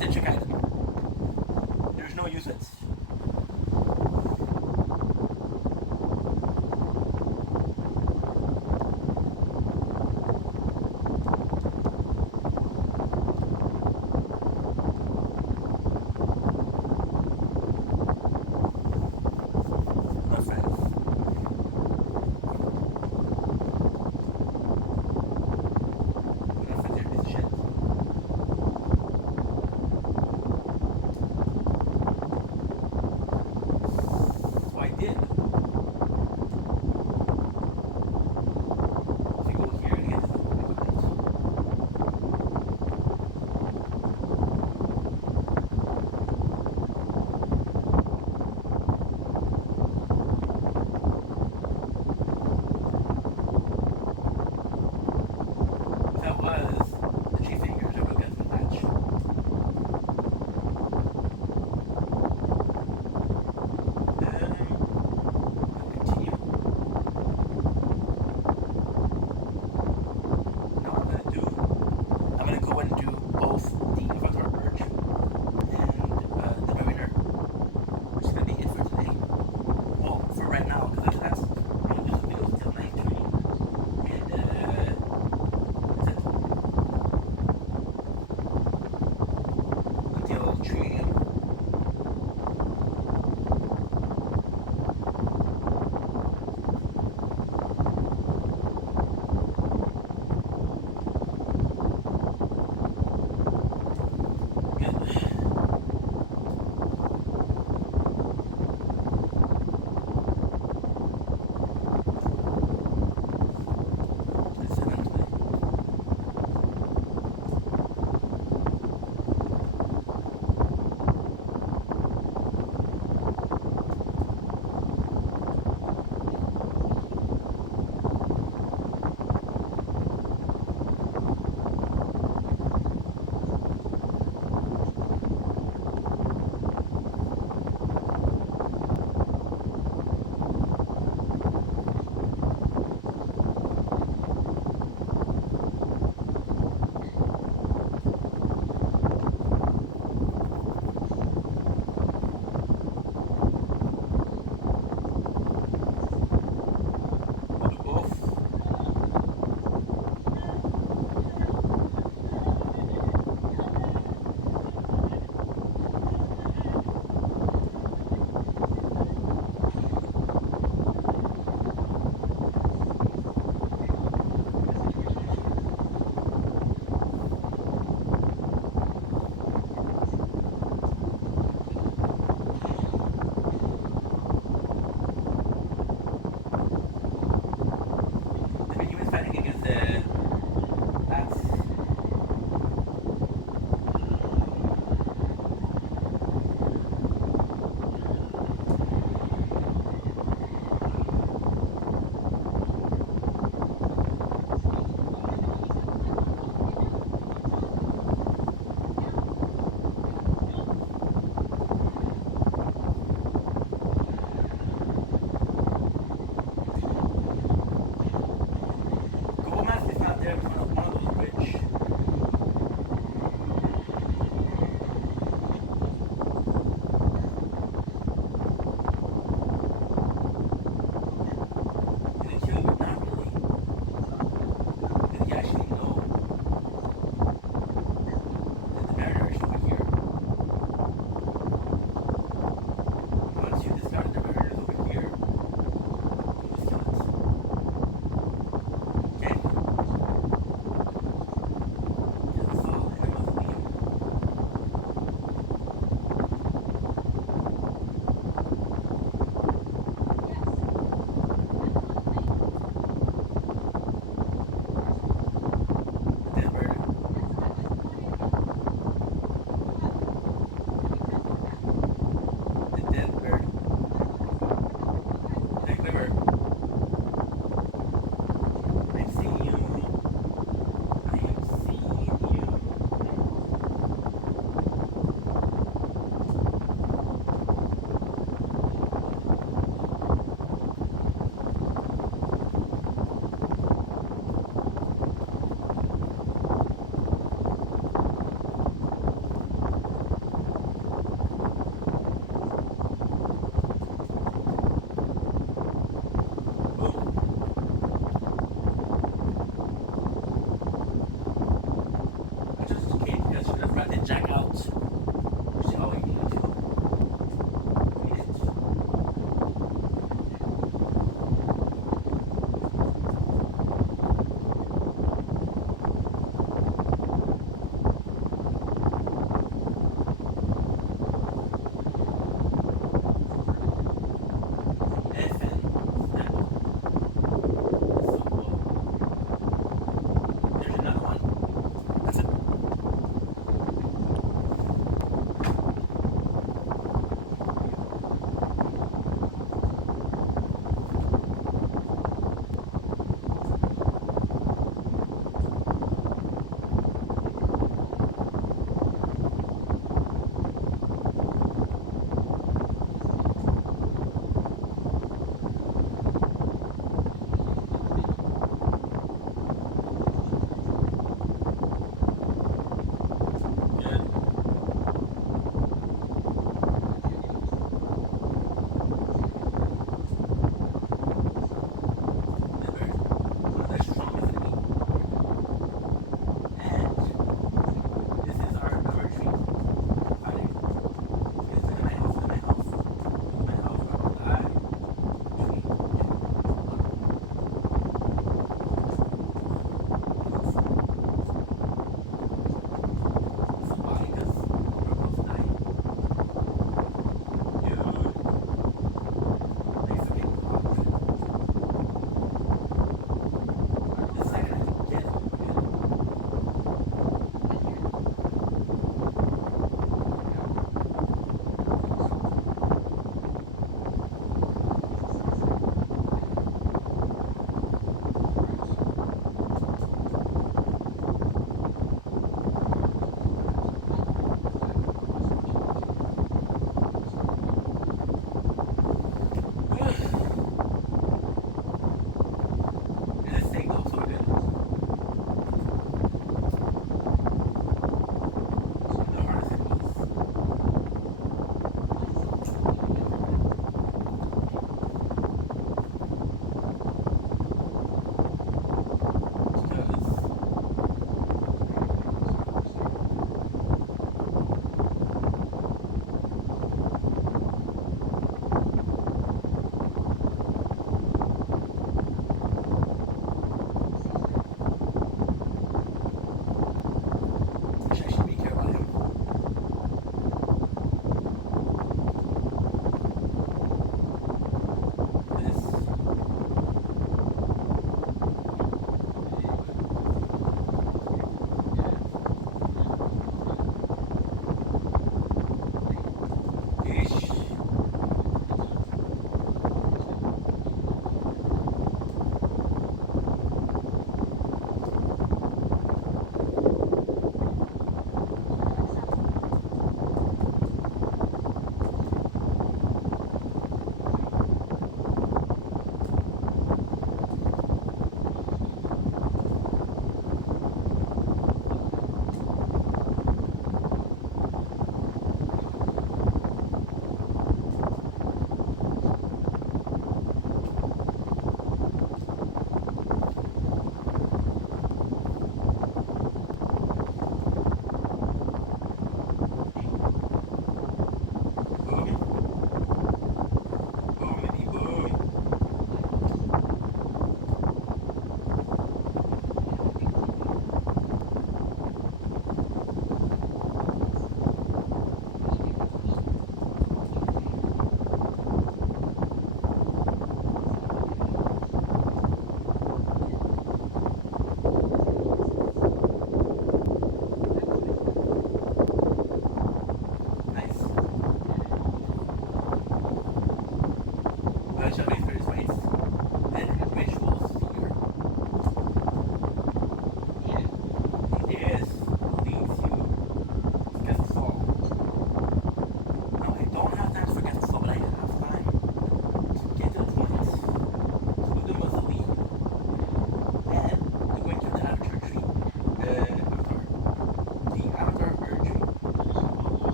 It's a check item. There's no use it.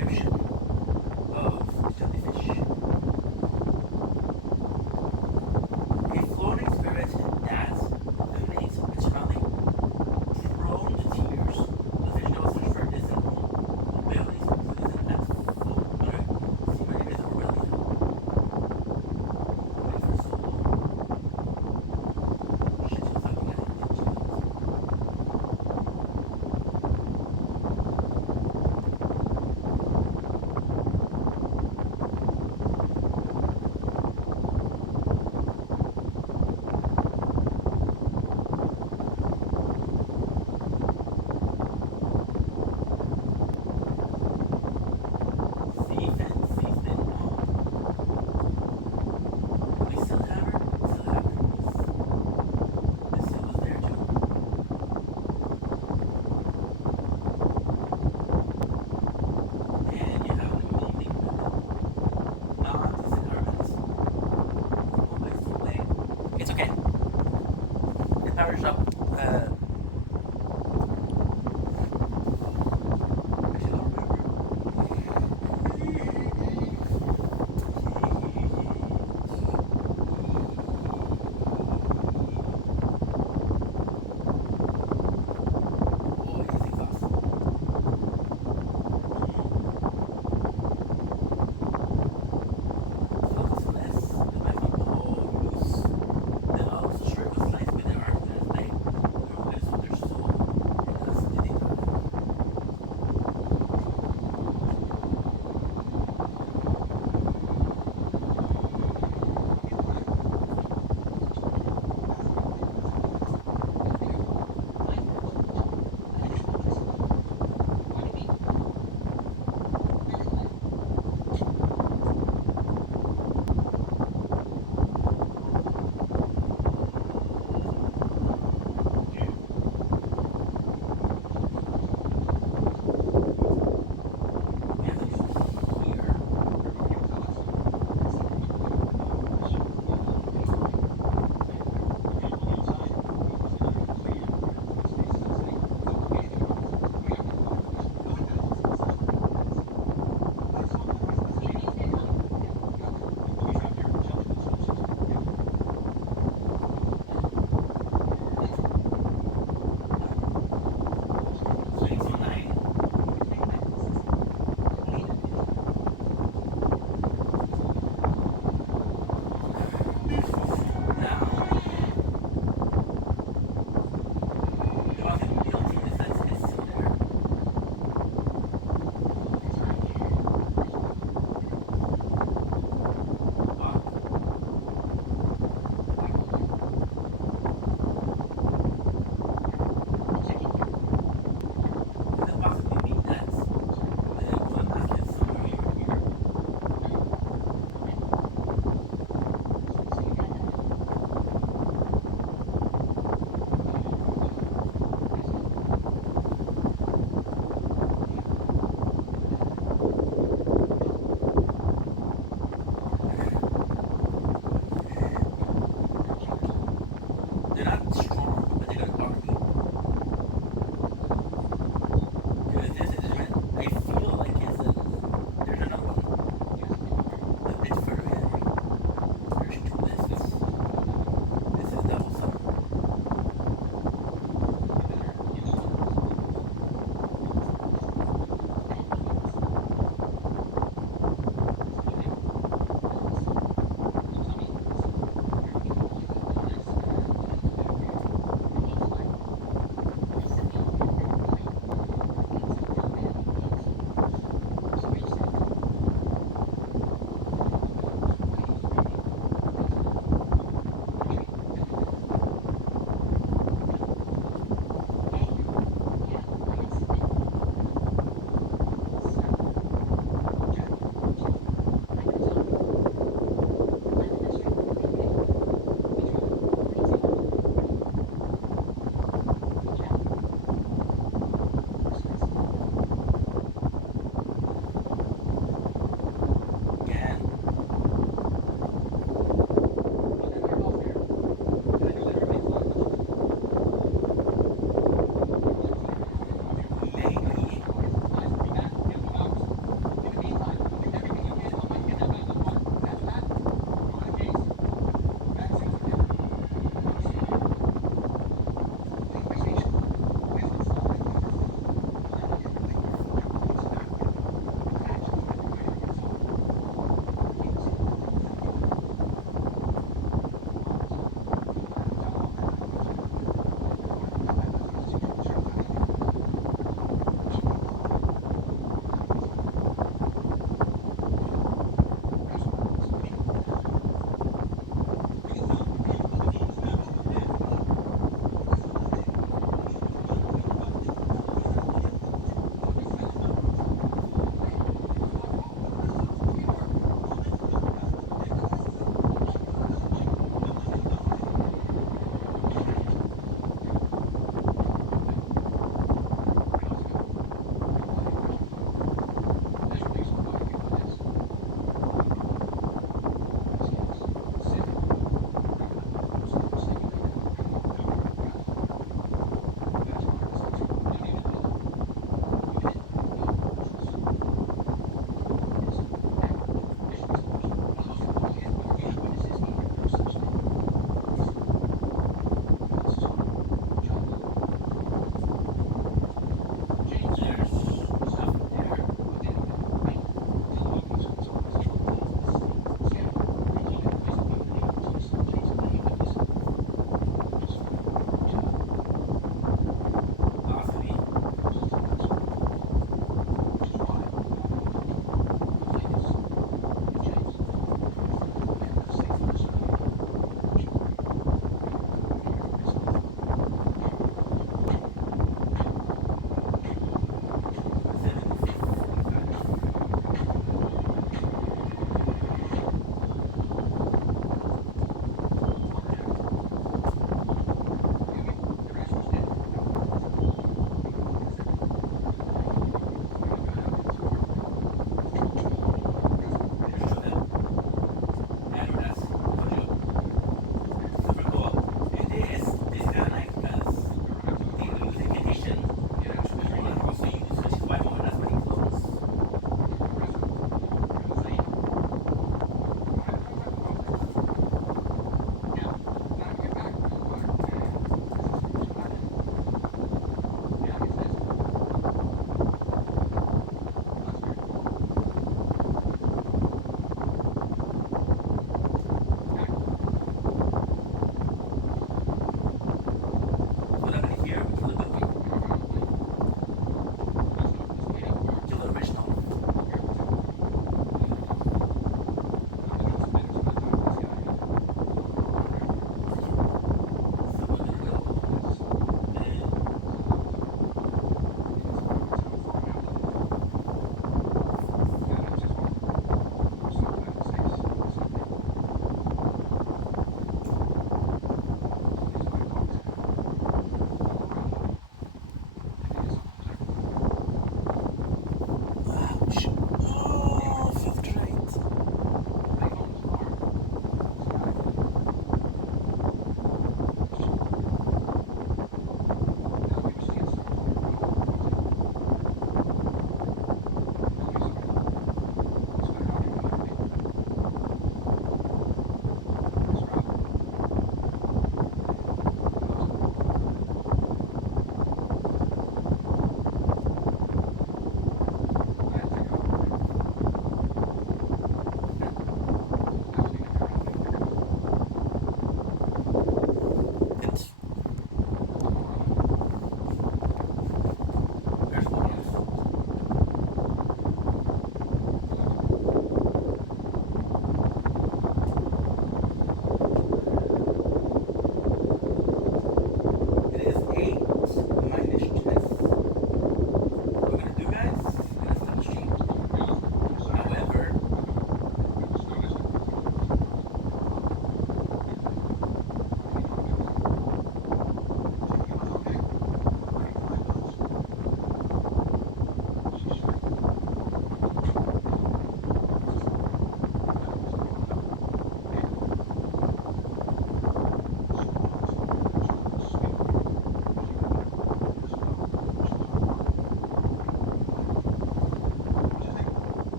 description of jellyfish. A floating spirit that emanates eternally, prone to tears. The fish goes search for a distant home. Abilities to prison at full. Okay. See, my name is Aurelian. I'm waiting for so long. Shit, what's happening? I didn't get you.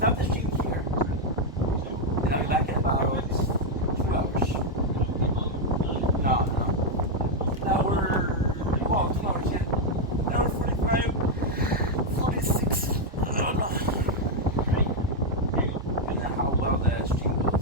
stop the stream here. And I'll be back in about 2 hours. No. Now we're, well, 2 hours, yeah. Now we're 45, 46. I don't know. And then how well the stream goes.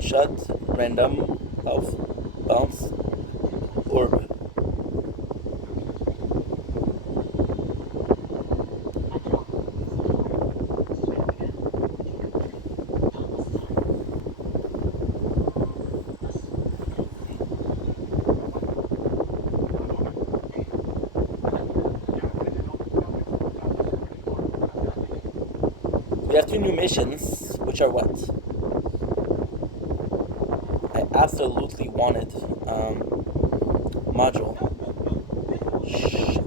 Shut, random, health, bounce, orb. We have 2 new missions, which are what? I absolutely wanted module. Shit.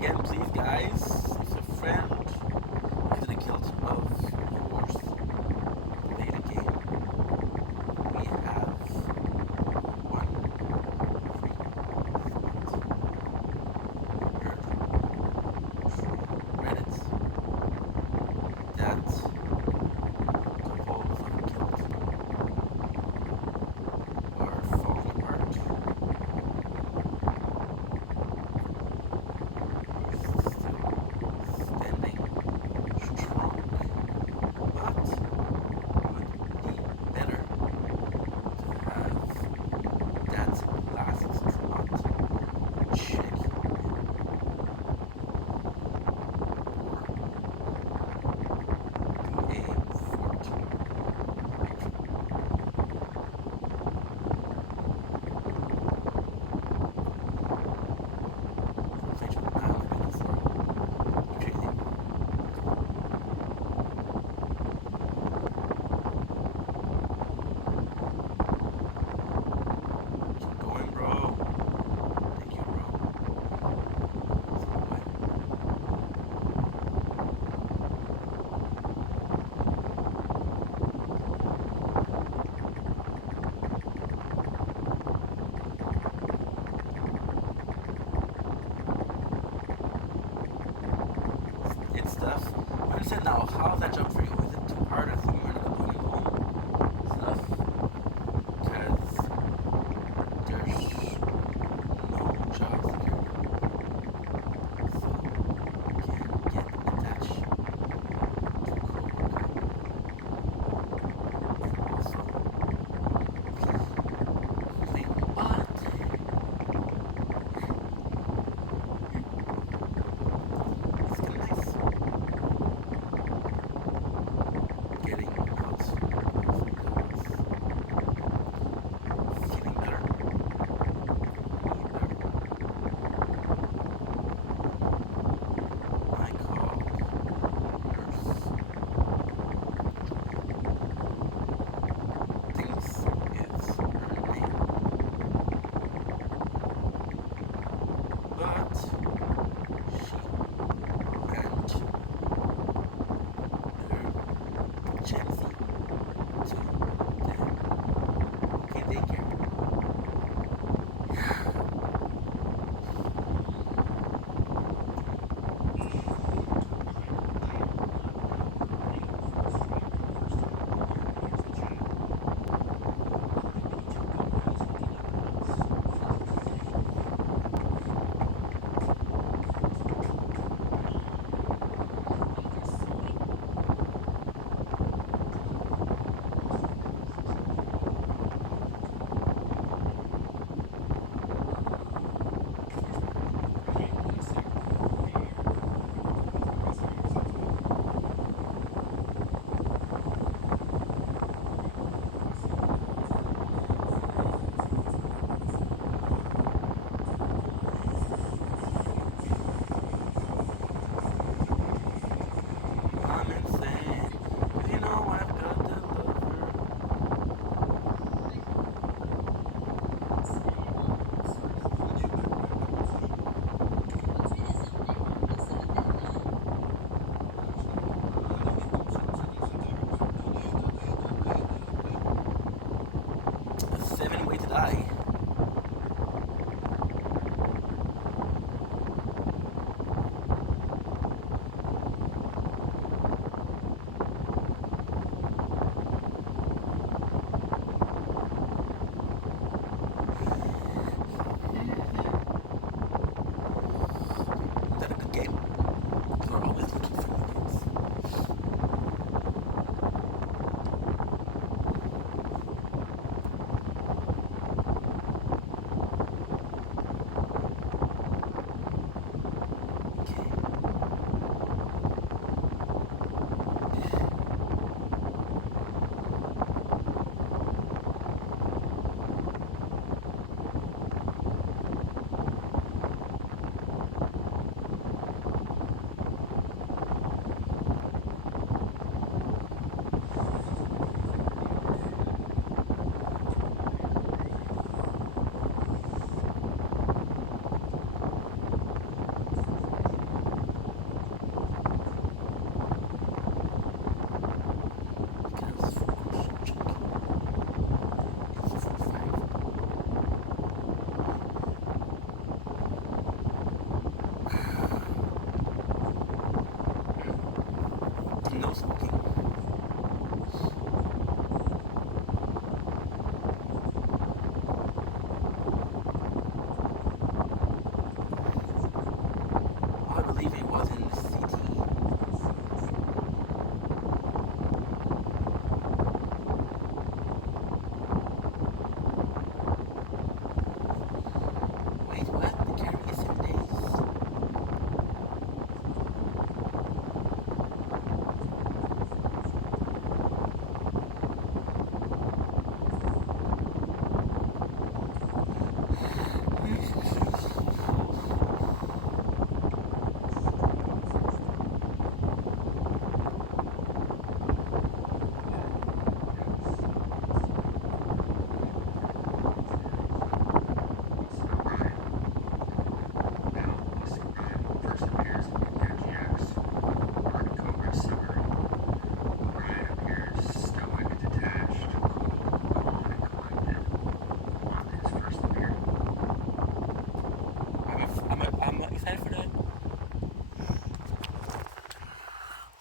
again, please, guys, if a friend is the guilt of yours, play the game. We have one free spot. Reddit. That couples of guilt are falling apart. Standing strong, but would be better to have that last spot check in or do a fort victory. Conversation now looking for trading. Keep going, bro. Thank you, bro. So good. It's tough. I understand now. How's that job for you? Is it too hard? I think you're not going home stuff because there's no job security, so you can't get attached to coworker, and also moving. But it's kind of nice getting out from the house, feeling better, being better. I called nurse. Thinks it's her name, but she and her Chansey to the okay daycare. I'm insane, 'cause you know I've got the lover. A 7 way to die. Is that a good game? We're always looking for new games. Okay.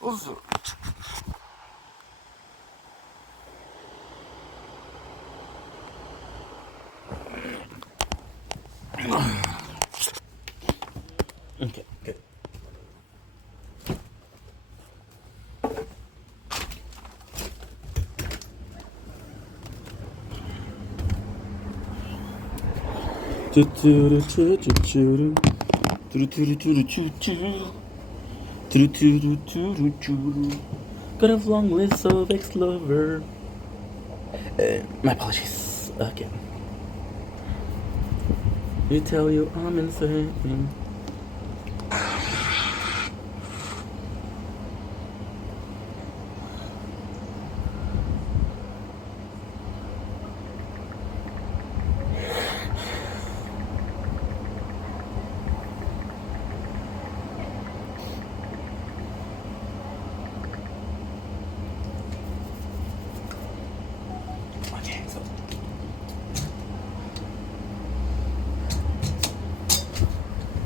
pause. Okay, good. Got a long list of ex-lover. My apologies. Again. You tell you I'm insane. Okay, so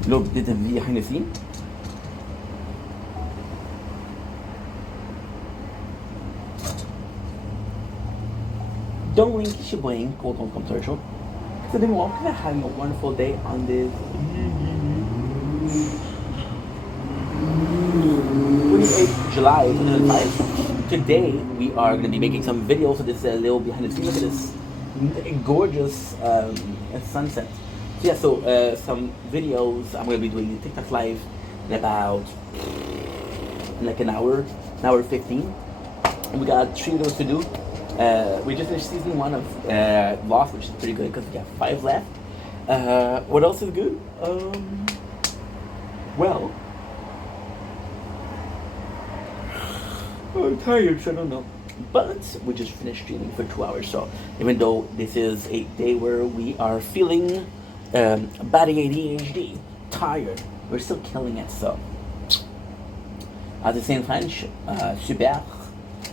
little bit of behind the scene. Don't link Shibling, Cold Home Commercial. So then we're gonna having a wonderful day on this 28th July 2005. Today we are gonna be making some videos. So this is a little behind the scenes. Look at this gorgeous sunset. So yeah, so some videos. I'm gonna be doing TikTok live in about like an hour 15. And we got 3 videos to do. We just finished season 1 of Lost, which is pretty good because we got 5 left. What else is good? Well, I'm tired, so I don't know. But we just finished streaming for 2 hours, so even though this is a day where we are feeling body ADHD, tired, we're still killing it. So, as they say in French, super.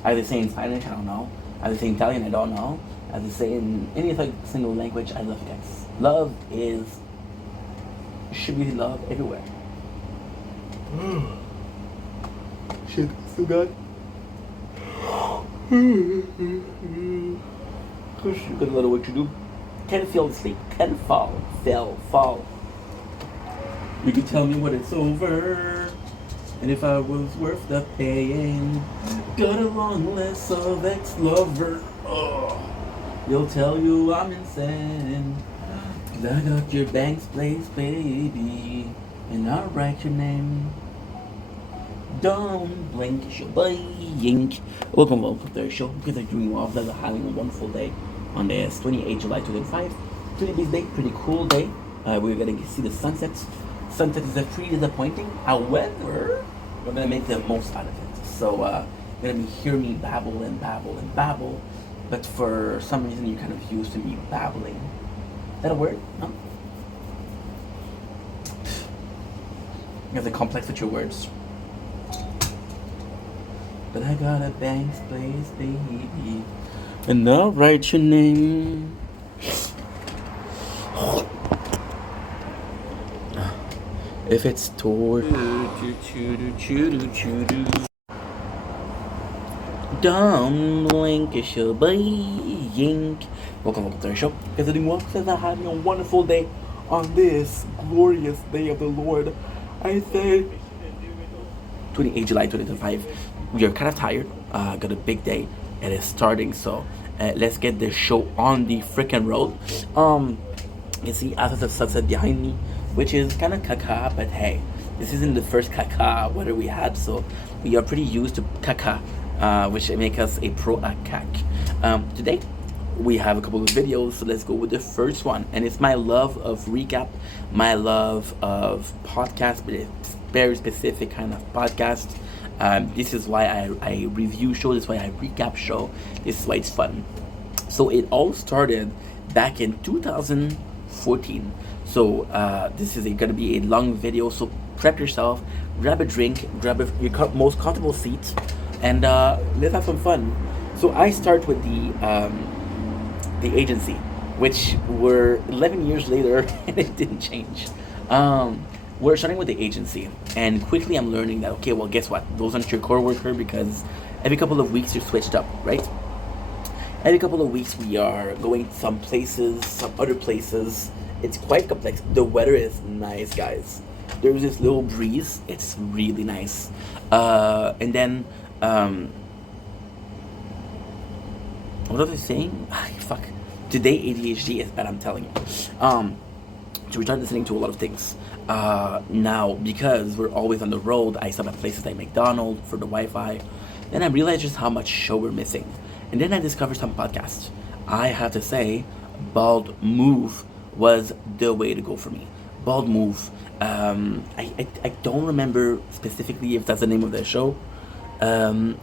As they say in Spanish, I don't know. As they say in Italian, I don't know. As they say in any other single language, I love you guys. Love should be love everywhere. Shit, still got. Good little what you do. Can feel the sleep, can fall. You can tell me when it's over, and if I was worth the paying. Got a long list of ex-lover. Oh, they'll tell you I'm insane. 'Cause I got your Banks place, baby, and I'll write your name. Don't blink, shibayink. Welcome to the show. Because I dream of that having a wonderful day on this 28th July 2005. Pretty big day, pretty cool day. We're gonna see the sunsets. Sunset is pretty disappointing. However, we're gonna make the most out of it. So you're gonna hear me babble and babble and babble. But for some reason you're kind of used to me babbling. Is that a word? No? You have the complex with your words. But I got a Banks place, baby, and I'll write your name. If it's toward Dumb blink, it should be yink. Welcome to the show. Because anyone says I'm having a wonderful day on this glorious day of the Lord. I say 28 July 2005. We are kind of tired. Got a big day. It is starting, so let's get this show on the freaking road. You see Atlas of Sunset behind me, which is kind of caca, but hey, this isn't the first caca weather we had, so we are pretty used to caca, which make us a pro at cac. Today we have a couple of videos, so let's go with the first one, and it's my love of recap, my love of podcast, but it's very specific kind of podcast. This is why I review show, this is why I recap show, this is why it's fun. So it all started back in 2014. So this is gonna be a long video, so prep yourself, grab a drink, grab your most comfortable seat, and let's have some fun. So I start with the agency, which were 11 years later, and it didn't change. we're starting with the agency, and quickly I'm learning that, okay, well, guess what? Those aren't your core worker, because every couple of weeks you're switched up, right? Every couple of weeks we are going some places, some other places. It's quite complex. The weather is nice, guys. There's this little breeze. It's really nice. And then, what was I saying? Fuck. Today ADHD is bad, I'm telling you. So we started listening to a lot of things. Now, because we're always on the road, I stop at places like McDonald's for the Wi-Fi. Then I realized just how much show we're missing. And then I discovered some podcasts. I have to say, Bald Move was the way to go for me. Bald Move. I don't remember specifically if that's the name of the show. It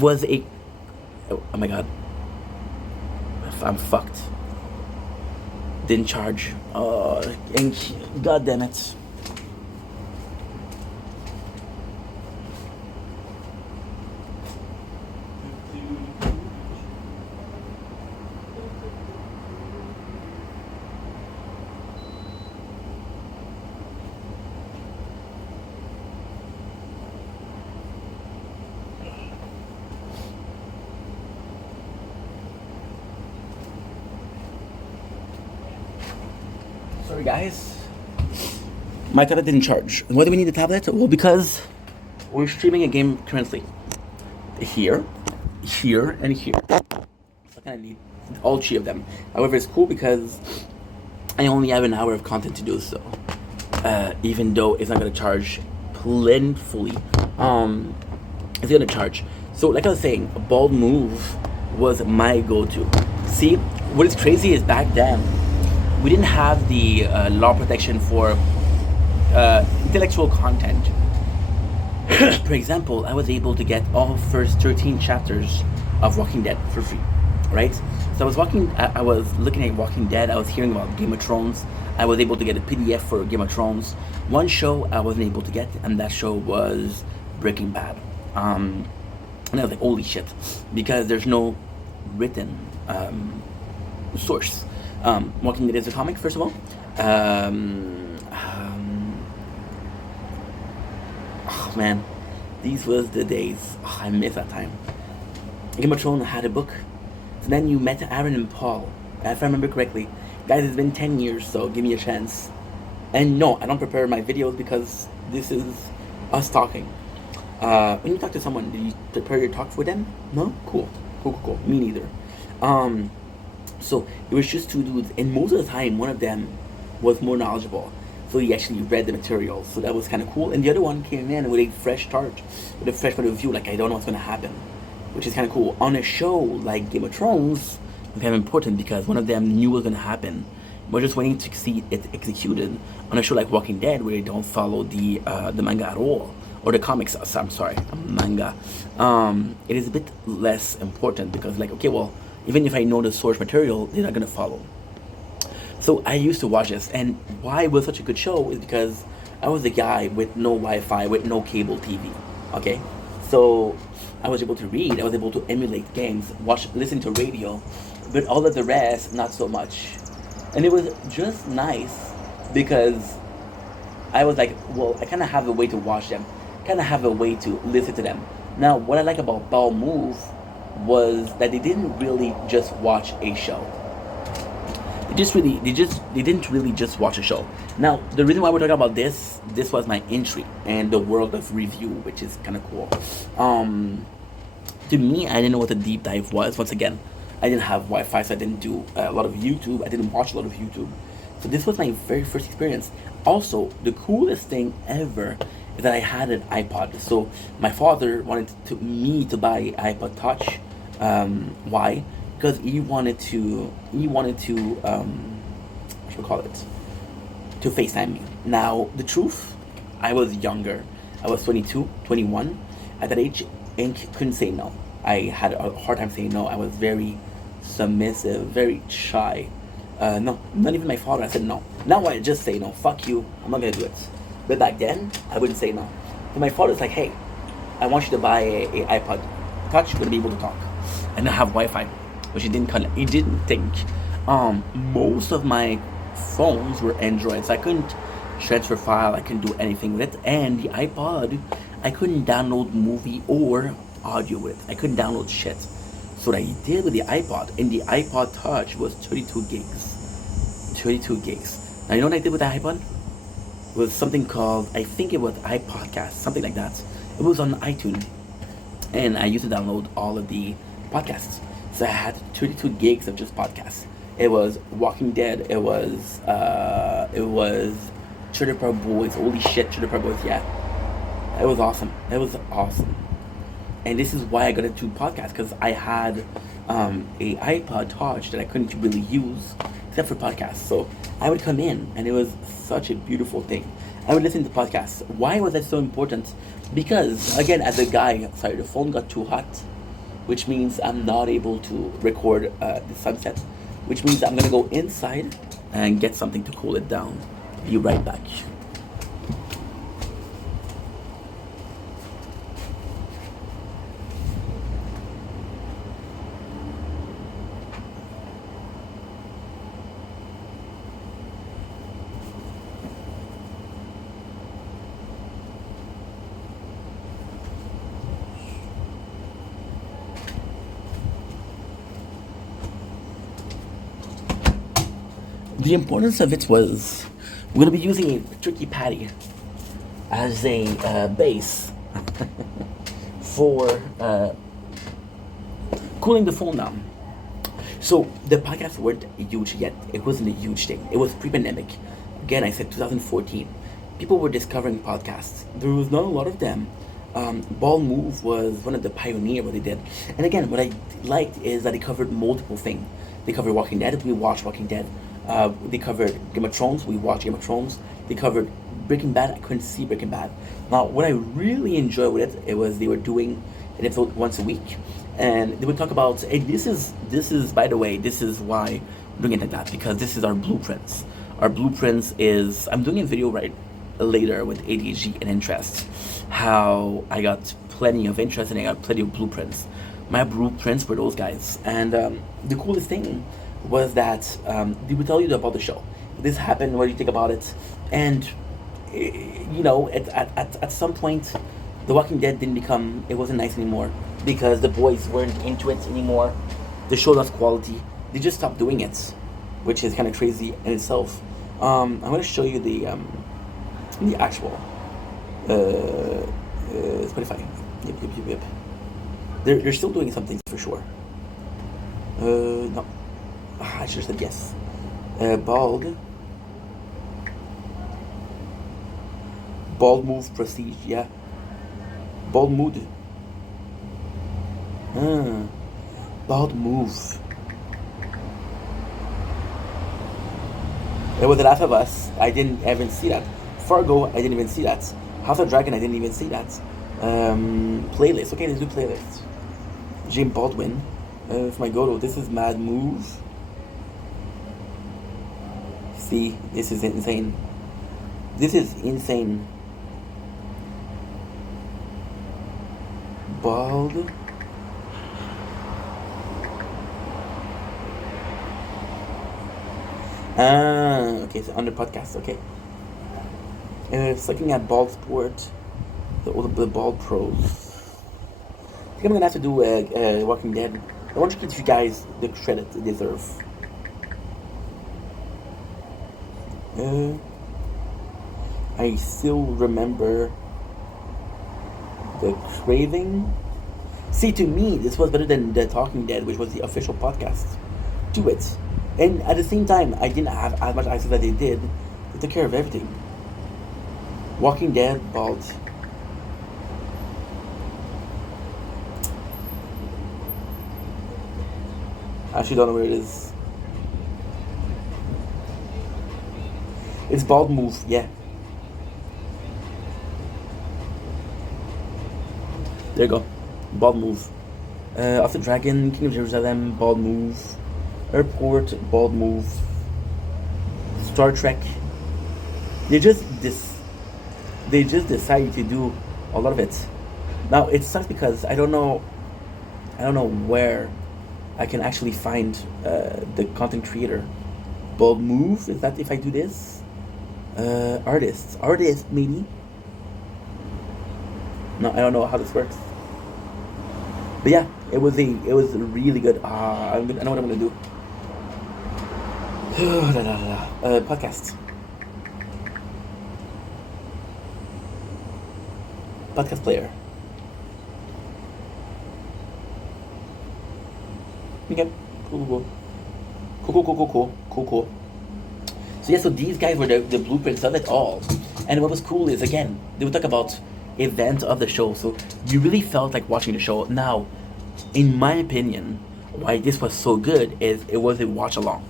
was a... Oh my god. I'm fucked. Didn't charge. God damn it. Sorry guys, my tablet didn't charge. Why do we need the tablet? Well, because we're streaming a game currently. Here, and here. So I kind of need all three of them. However, it's cool because I only have an hour of content to do so. Even though it's not gonna charge plentifully, it's gonna charge. So like I was saying, Bald Move was my go-to. See, what is crazy is back then, we didn't have the law protection for intellectual content. For example, I was able to get all first 13 chapters of Walking Dead for free, right? So I was looking at Walking Dead, I was hearing about Game of Thrones, I was able to get a PDF for Game of Thrones. One show I wasn't able to get, and that show was Breaking Bad. And I was like, holy shit, because there's no written source. Walking Dead is a comic, first of all. Oh man, these was the days. Oh, I miss that time. Game of Thrones had a book. So then you met Aaron and Paul, if I remember correctly. Guys, it's been 10 years, so give me a chance. And no, I don't prepare my videos because this is us talking. When you talk to someone, do you prepare your talk for them? No? Cool. Me neither. So it was just two dudes, and most of the time one of them was more knowledgeable, so he actually read the material, so that was kind of cool. And the other one came in with a fresh start, with a fresh point of view, like I don't know what's gonna happen, which is kind of cool. On a show like Game of Thrones, it's kind of important because one of them knew what was gonna happen. We're just waiting to see it executed. On a show like Walking Dead, where they don't follow the manga at all, or the comics. I'm sorry, manga. It is a bit less important because, like, okay, well, even if I know the source material, they're not gonna follow. So I used to watch this, and why it was such a good show is because I was a guy with no Wi-Fi, with no cable TV. Okay, so I was able to read, I was able to emulate games, listen to radio, but all of the rest, not so much. And it was just nice because I was like, well, I kind of have a way to watch them, kind of have a way to listen to them. Now, what I like about Bald Move was that they didn't really just watch a show. They didn't really just watch a show. Now, the reason why we're talking about this was my entry and the world of review, which is kind of cool. To me, I didn't know what a deep dive was. Once again, I didn't have Wi-Fi, so I didn't do a lot of YouTube. I didn't watch a lot of YouTube. So this was my very first experience. Also, the coolest thing ever is that I had an iPod. So my father wanted me to buy an iPod Touch. Why? Because he wanted to what should we call it? To FaceTime me. Now, the truth, I was younger. I was 22, 21. At that age, Ink couldn't say no. I had a hard time saying no. I was very submissive, very shy. No, not even my father. I said no. Now I just say no. Fuck you. I'm not gonna do it. But back then, I wouldn't say no. So my father's like, hey, I want you to buy a iPod Touch. You're gonna be able to talk and not have Wi-Fi, which he didn't think. Most of my phones were Android, so I couldn't transfer file. I couldn't do anything with it. And the iPod, I couldn't download movie or audio with it. I couldn't download shit. So what I did with the iPod, and the iPod Touch was 32 gigs. 32 gigs. Now you know what I did with the iPod? It was something called, I think it was iPodcast, something like that. It was on iTunes. And I used to download all of the podcasts. So I had 32 gigs of just podcasts. It was Walking Dead. It was Trailer Park Boys. Holy shit, Trailer Park Boys, yeah. It was awesome. It was awesome. And this is why I got into podcasts, because I had a iPod Touch that I couldn't really use except for podcasts. So I would come in, and it was such a beautiful thing. I would listen to podcasts. Why was that so important? Because, again, as a guy, the phone got too hot, which means I'm not able to record the sunset, which means I'm gonna go inside and get something to cool it down. Be right back. The importance of it was we're going to be using a turkey patty as a base for cooling the phone down. So the podcasts weren't huge yet. It wasn't a huge thing. It was pre-pandemic. Again, I said 2014. People were discovering podcasts. There was not a lot of them. Bald Move was one of the pioneers what they did. And again, what I liked is that they covered multiple things. They covered Walking Dead. We watched Walking Dead. They covered Game of Thrones. We watched Game of Thrones. They covered Breaking Bad. I couldn't see Breaking Bad. Now, what I really enjoyed with it was they were doing an episode once a week, and they would talk about. And this is by the way, this is why I'm doing it like that, because this is our blueprints. Our blueprints is I'm doing a video right later with ADHD and interest. How I got plenty of interest and I got plenty of blueprints. My blueprints were those guys, and the coolest thing was that they would tell you about the show. This happened, what do you think about it? And, you know, at some point, The Walking Dead it wasn't nice anymore, because the boys weren't into it anymore. The show lost quality. They just stopped doing it, which is kind of crazy in itself. I'm going to show you the actual Spotify. Yep. They're still doing something for sure. No. I should have said yes. Bald Move Prestige, yeah. Bald Mood. Bald Move. It was The Last of Us. I didn't even see that. Fargo, I didn't even see that. House of Dragon, I didn't even see that. Playlist. Okay, let's do playlist. James Baldwin. For my go-to, this is Mad Move. See, this is insane. This is insane. Bald. Okay, so under podcast, okay. It's looking at Bald Sport, the Bald Pros. I think I'm gonna have to do Walking Dead. I want to give you guys the credit they deserve. I still remember The Craving. See, to me, this was better than The Talking Dead, which was the official podcast. Do it. And at the same time, I didn't have as much access as they did. They took care of everything. Walking Dead, Bald. I actually don't know where it is. It's Bald Move, yeah. There you go. Bald Move. Off the Dragon, King of Jerusalem, Bald Move. Airport, Bald Move. Star Trek. They just decided to do a lot of it. Now it sucks because I don't know where I can actually find the content creator. Bald Move, is that if I do this? Artist maybe. No, I don't know how this works. But yeah, it was really good. I know what I'm gonna do. Podcast. Podcast player. Okay. Cool. So yeah, so these guys were the blueprints of it all. And what was cool is, again, they would talk about events of the show. So you really felt like watching the show. Now, in my opinion, why this was so good is it was a watch along.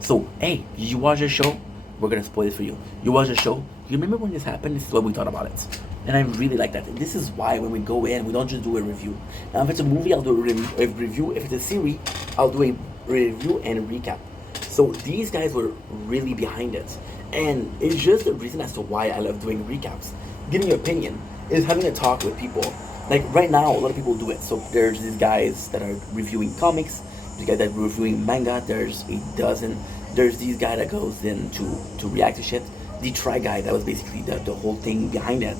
So, hey, did you watch the show? We're gonna spoil it for you. You watch the show? You remember when this happened? This is what we thought about it. And I really like that. This is why when we go in, we don't just do a review. Now, if it's a movie, I'll do a review. If it's a series, I'll do a review and a recap. So these guys were really behind it. And it's just the reason as to why I love doing recaps. Giving your opinion is having a talk with people. Like right now, a lot of people do it. So there's these guys that are reviewing comics, these guys that are reviewing manga, there's a dozen. There's these guy that goes in to react to shit. The Try Guy, that was basically the whole thing behind it.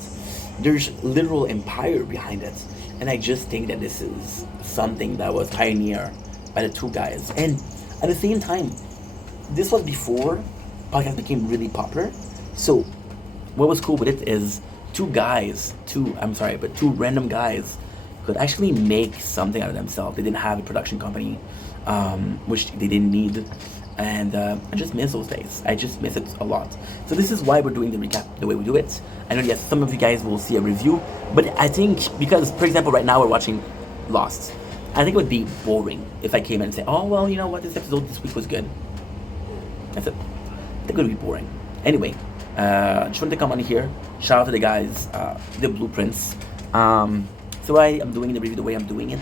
There's literal empire behind it. And I just think that this is something that was pioneered by the two guys. And at the same time, this was before podcasts became really popular. So what was cool with it is two random guys could actually make something out of themselves. They didn't have a production company, which they didn't need. And I just miss those days. I just miss it a lot. So this is why we're doing the recap the way we do it. I know, yes, some of you guys will see a review, but I think because, for example, right now we're watching Lost. I think it would be boring if I came in and say, oh, well, you know what, this episode this week was good. That's it. I think it would be boring. Anyway, just wanted to come on here. Shout out to the guys, the blueprints. So I am doing the review the way I'm doing it.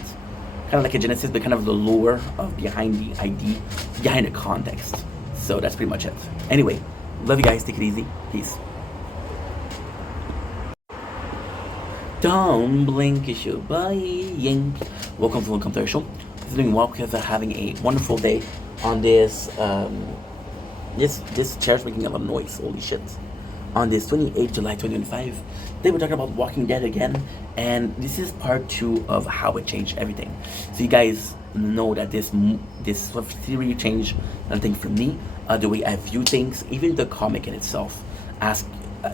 Kind of like a Genesis, but kind of the lore of behind the ID, behind the context. So that's pretty much it. Anyway, love you guys. Take it easy. Peace. Don't blink, it's your buying. Welcome to our show. This is doing well because I'm having a wonderful day on this. This chair's making a lot of noise. Holy shit. On this 28th July 2025, they were talking about Walking Dead again, and this is part 2 of how it changed everything. So you guys know that this sort of theory changed everything for me, the way I view things. Even the comic in itself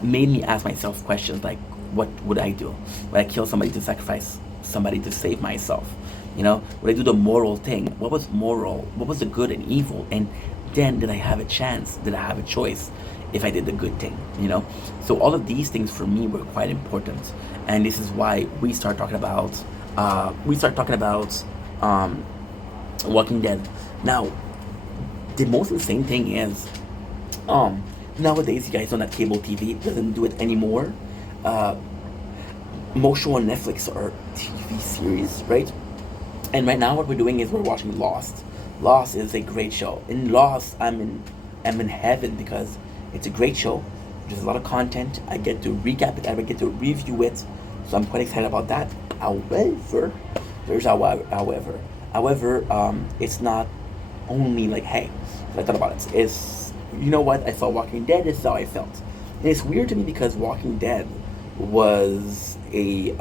made me ask myself questions like, what would I do? Would I kill somebody to sacrifice somebody to save myself? You know, would I do the moral thing? What was moral? What was the good and evil? And then did I have a chance? Did I have a choice if I did the good thing? You know, so all of these things for me were quite important, and this is why we start talking about Walking Dead. Now, the most insane thing is, nowadays you guys know that cable TV doesn't do it anymore. Most show on Netflix are TV series, right? And right now what we're doing is we're watching Lost. Lost is a great show. In Lost, I'm in heaven because it's a great show. There's a lot of content. I get to recap it. I get to review it. So I'm quite excited about that. However, it's not only like, hey, so I thought about it. It's, you know what? I saw Walking Dead. This is how I felt. And it's weird to me because Walking Dead was a,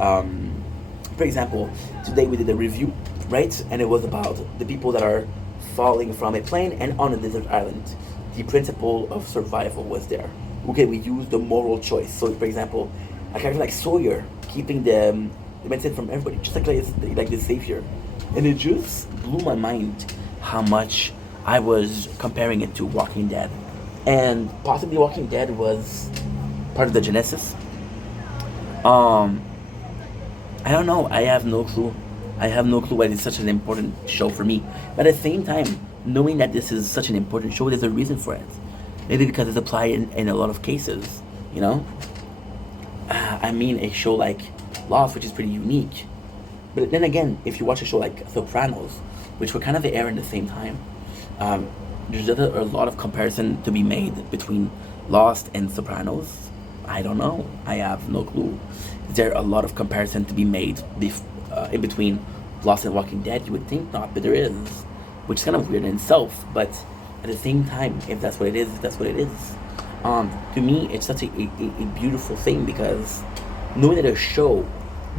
for example, today we did a review, right? And it was about the people that are falling from a plane and on a desert island. The principle of survival was there. Okay, we used the moral choice. So, for example, a character like Sawyer keeping the medicine from everybody, just like the savior. And it just blew my mind how much I was comparing it to Walking Dead. And possibly Walking Dead was part of the Genesis. I don't know. I have no clue. Why it's such an important show for me. But at the same time, knowing that this is such an important show, there's a reason for it. Maybe because it's applied in a lot of cases, you know? I mean, a show like Lost, which is pretty unique. But then again, if you watch a show like Sopranos, which were kind of aired at the same time, there's a lot of comparison to be made between Lost and Sopranos. I don't know. I have no clue. Is there a lot of comparison to be made in between Lost and Walking Dead? You would think not, but there is, which is kind of weird in itself. But at the same time, if that's what it is, that's what it is. To me, it's such a beautiful thing because knowing that a show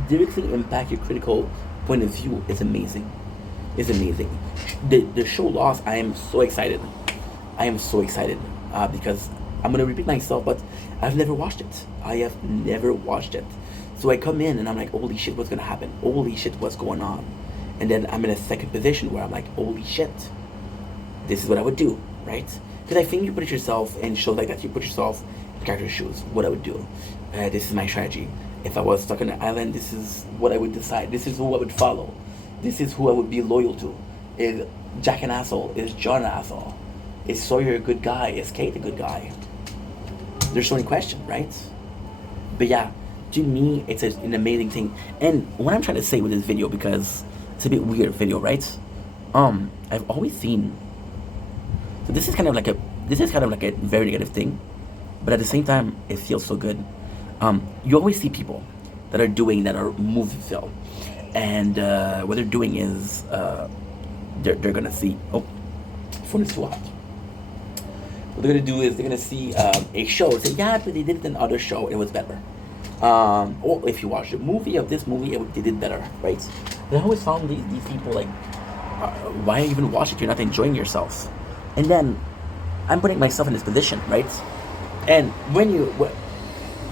directly impact your critical point of view is amazing. It's amazing. The show Lost, I am so excited. I am so excited because I'm gonna repeat myself, but I've never watched it. I have never watched it. So I come in and I'm like, holy shit, what's gonna happen? Holy shit, what's going on? And then I'm in a second position where I'm like, holy shit, this is what I would do, right? Because I think you put yourself in shows like that, you put yourself in character's shoes, what I would do. This is my strategy. If I was stuck on an island, this is what I would decide. This is who I would follow. This is who I would be loyal to. Is Jack an asshole? Is John an asshole? Is Sawyer a good guy? Is Kate a good guy? There's so many questions, right? But yeah, to me, it's an amazing thing. And what I'm trying to say with this video, because it's a bit weird video, right? I've always seen. So this is kind of like a very negative thing, but at the same time, it feels so good. You always see people that are movie film, and what they're doing is they're gonna see. Oh, phone is too hot. What they're gonna do is they're gonna see a show and say, yeah, but they did it in another show, it was better. Or if you watch a movie of this movie, they did better, right? And I always found these people like, why even watch it? You're not enjoying yourself. And then I'm putting myself in this position, right? And when you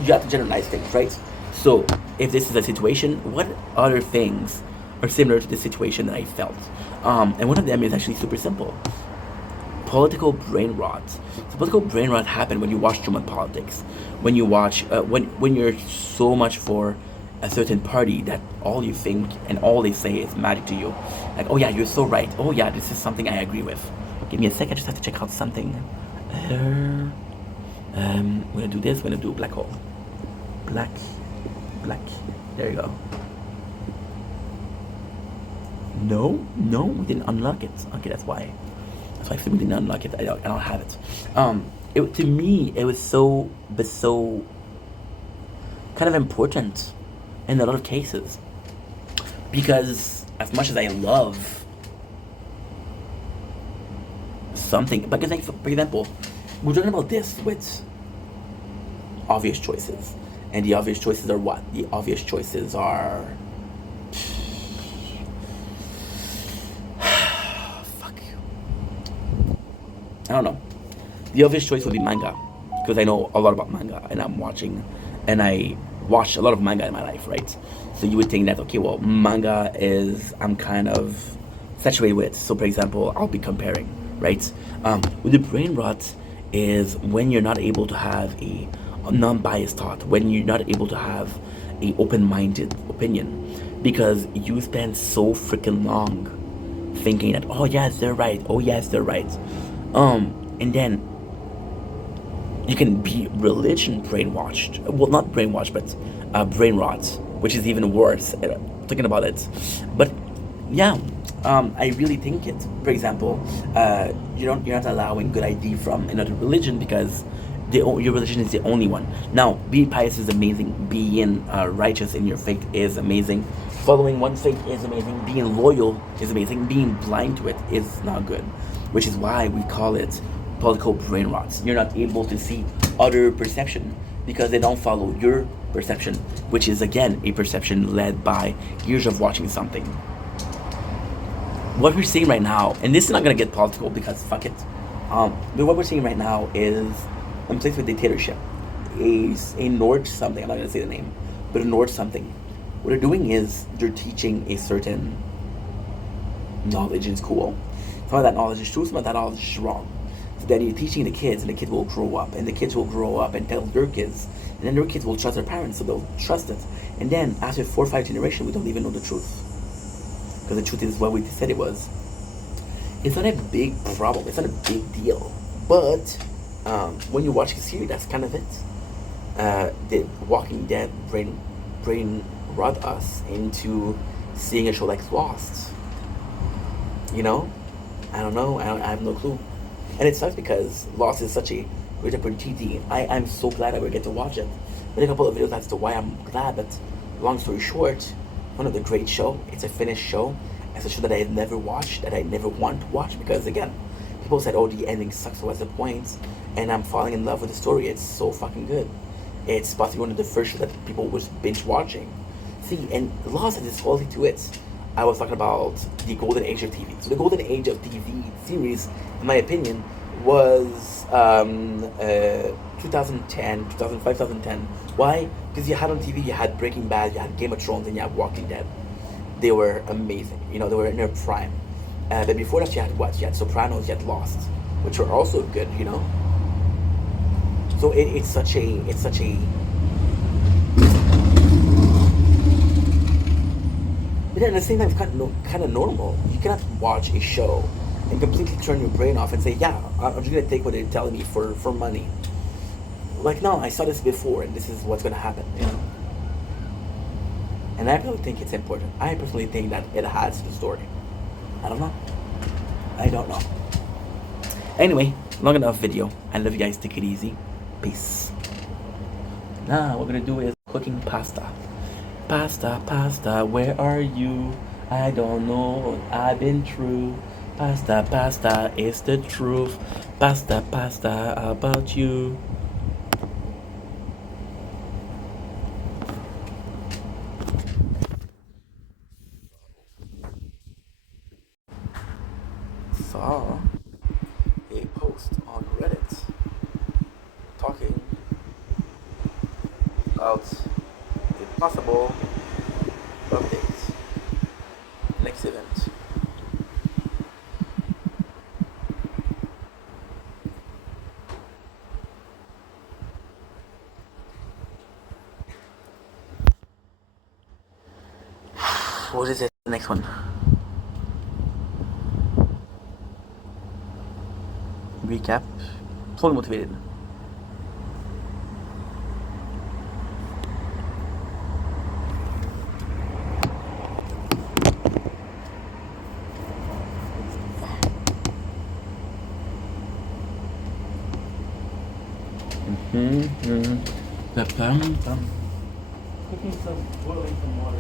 have to generalize things, right? So if this is a situation, what other things are similar to this situation that I felt? And one of them is actually super simple. Political brain rot. So political brain rot happened when you watch Truman Politics. When you watch, when you're so much for a certain party that all you think and all they say is magic to you. Like, oh yeah, you're so right. Oh yeah, this is something I agree with. Give me a sec, I just have to check out something. I'm gonna do this, I'm gonna do black hole. Black. There you go. No, we didn't unlock it. Okay, that's why. That's why I think we didn't unlock it. I don't have it. To me, it was so kind of important in a lot of cases. Because as much as I love something, because like, for example, we're talking about this with obvious choices. And the obvious choices are what? The obvious choices are... Fuck you. I don't know. The obvious choice would be manga. Because I know a lot about manga. And I'm watching... And I watched a lot of manga in my life, right? So you would think that, okay, well, manga is... I'm kind of saturated with. So, for example, I'll be comparing, right? With the brain rot is when you're not able to have a non-biased thought, when you're not able to have a open-minded opinion, because you spend so freaking long thinking that, oh yes, they're right, and then you can be religion brainwashed. Well, not brainwashed, but brain rot, which is even worse. Thinking about it, but yeah, I really think it. For example, you're not allowing good idea from another religion because your religion is the only one. Now, being pious is amazing. Being righteous in your faith is amazing. Following one faith is amazing. Being loyal is amazing. Being blind to it is not good. Which is why we call it political brain rot. You're not able to see other perception because they don't follow your perception, which is again a perception led by years of watching something. What we're seeing right now, and this is not gonna get political because fuck it. But what we're seeing right now is I'm placed with dictatorship. A Nord something, I'm not gonna say the name, but a Nord something. What they're doing is they're teaching a certain knowledge in school. Some of that knowledge is true, some of that knowledge is wrong. So then you're teaching the kids, and the kids will grow up, and the kids will grow up and tell their kids, and then their kids will trust their parents, so they'll trust it. And then after 4 or 5 generations, we don't even know the truth. Because the truth is what we said it was. It's not a big problem, it's not a big deal. But when you watch a series, that's kind of it. The Walking Dead brain rot us into seeing a show like Lost. You know? I don't know. I have no clue. And it sucks because Lost is such a great opportunity. I'm so glad I would get to watch it. Made a couple of videos as to why I'm glad, but long story short, one of the great show. It's a finished show. It's a show that I had never watched, that I never want to watch because again, people said, oh, the ending sucks, so what's the point? and I'm falling in love with the story. It's so fucking good. It's possibly one of the first shows that people was binge watching. See, and Lost has this quality to it. I was talking about the golden age of TV. So the golden age of TV series, in my opinion, was 2010, 2005, 2010. Why? Because you had on TV, you had Breaking Bad, you had Game of Thrones, and you had Walking Dead. They were amazing. You know, they were in their prime. But before that, you had what? You had Sopranos, you had Lost, which were also good. You know. So it's such a but then at the same time, it's kind of normal. You cannot watch a show and completely turn your brain off and say, yeah, I'm just gonna take what they're telling me for money. Like, no, I saw this before, and this is what's gonna happen. You know. And I really think it's important. I personally think that it adds to the story. I don't know. Anyway, long enough video. I love you guys. Take it easy. Peace. Now, what we're gonna do is cooking pasta. Pasta, where are you? I don't know. I've been through. Pasta, it's the truth. Pasta, about you. Saw a post on Reddit talking about a possible update next event. What is it? The next one. Recap. Totally motivated. Cooking some, boiling some water.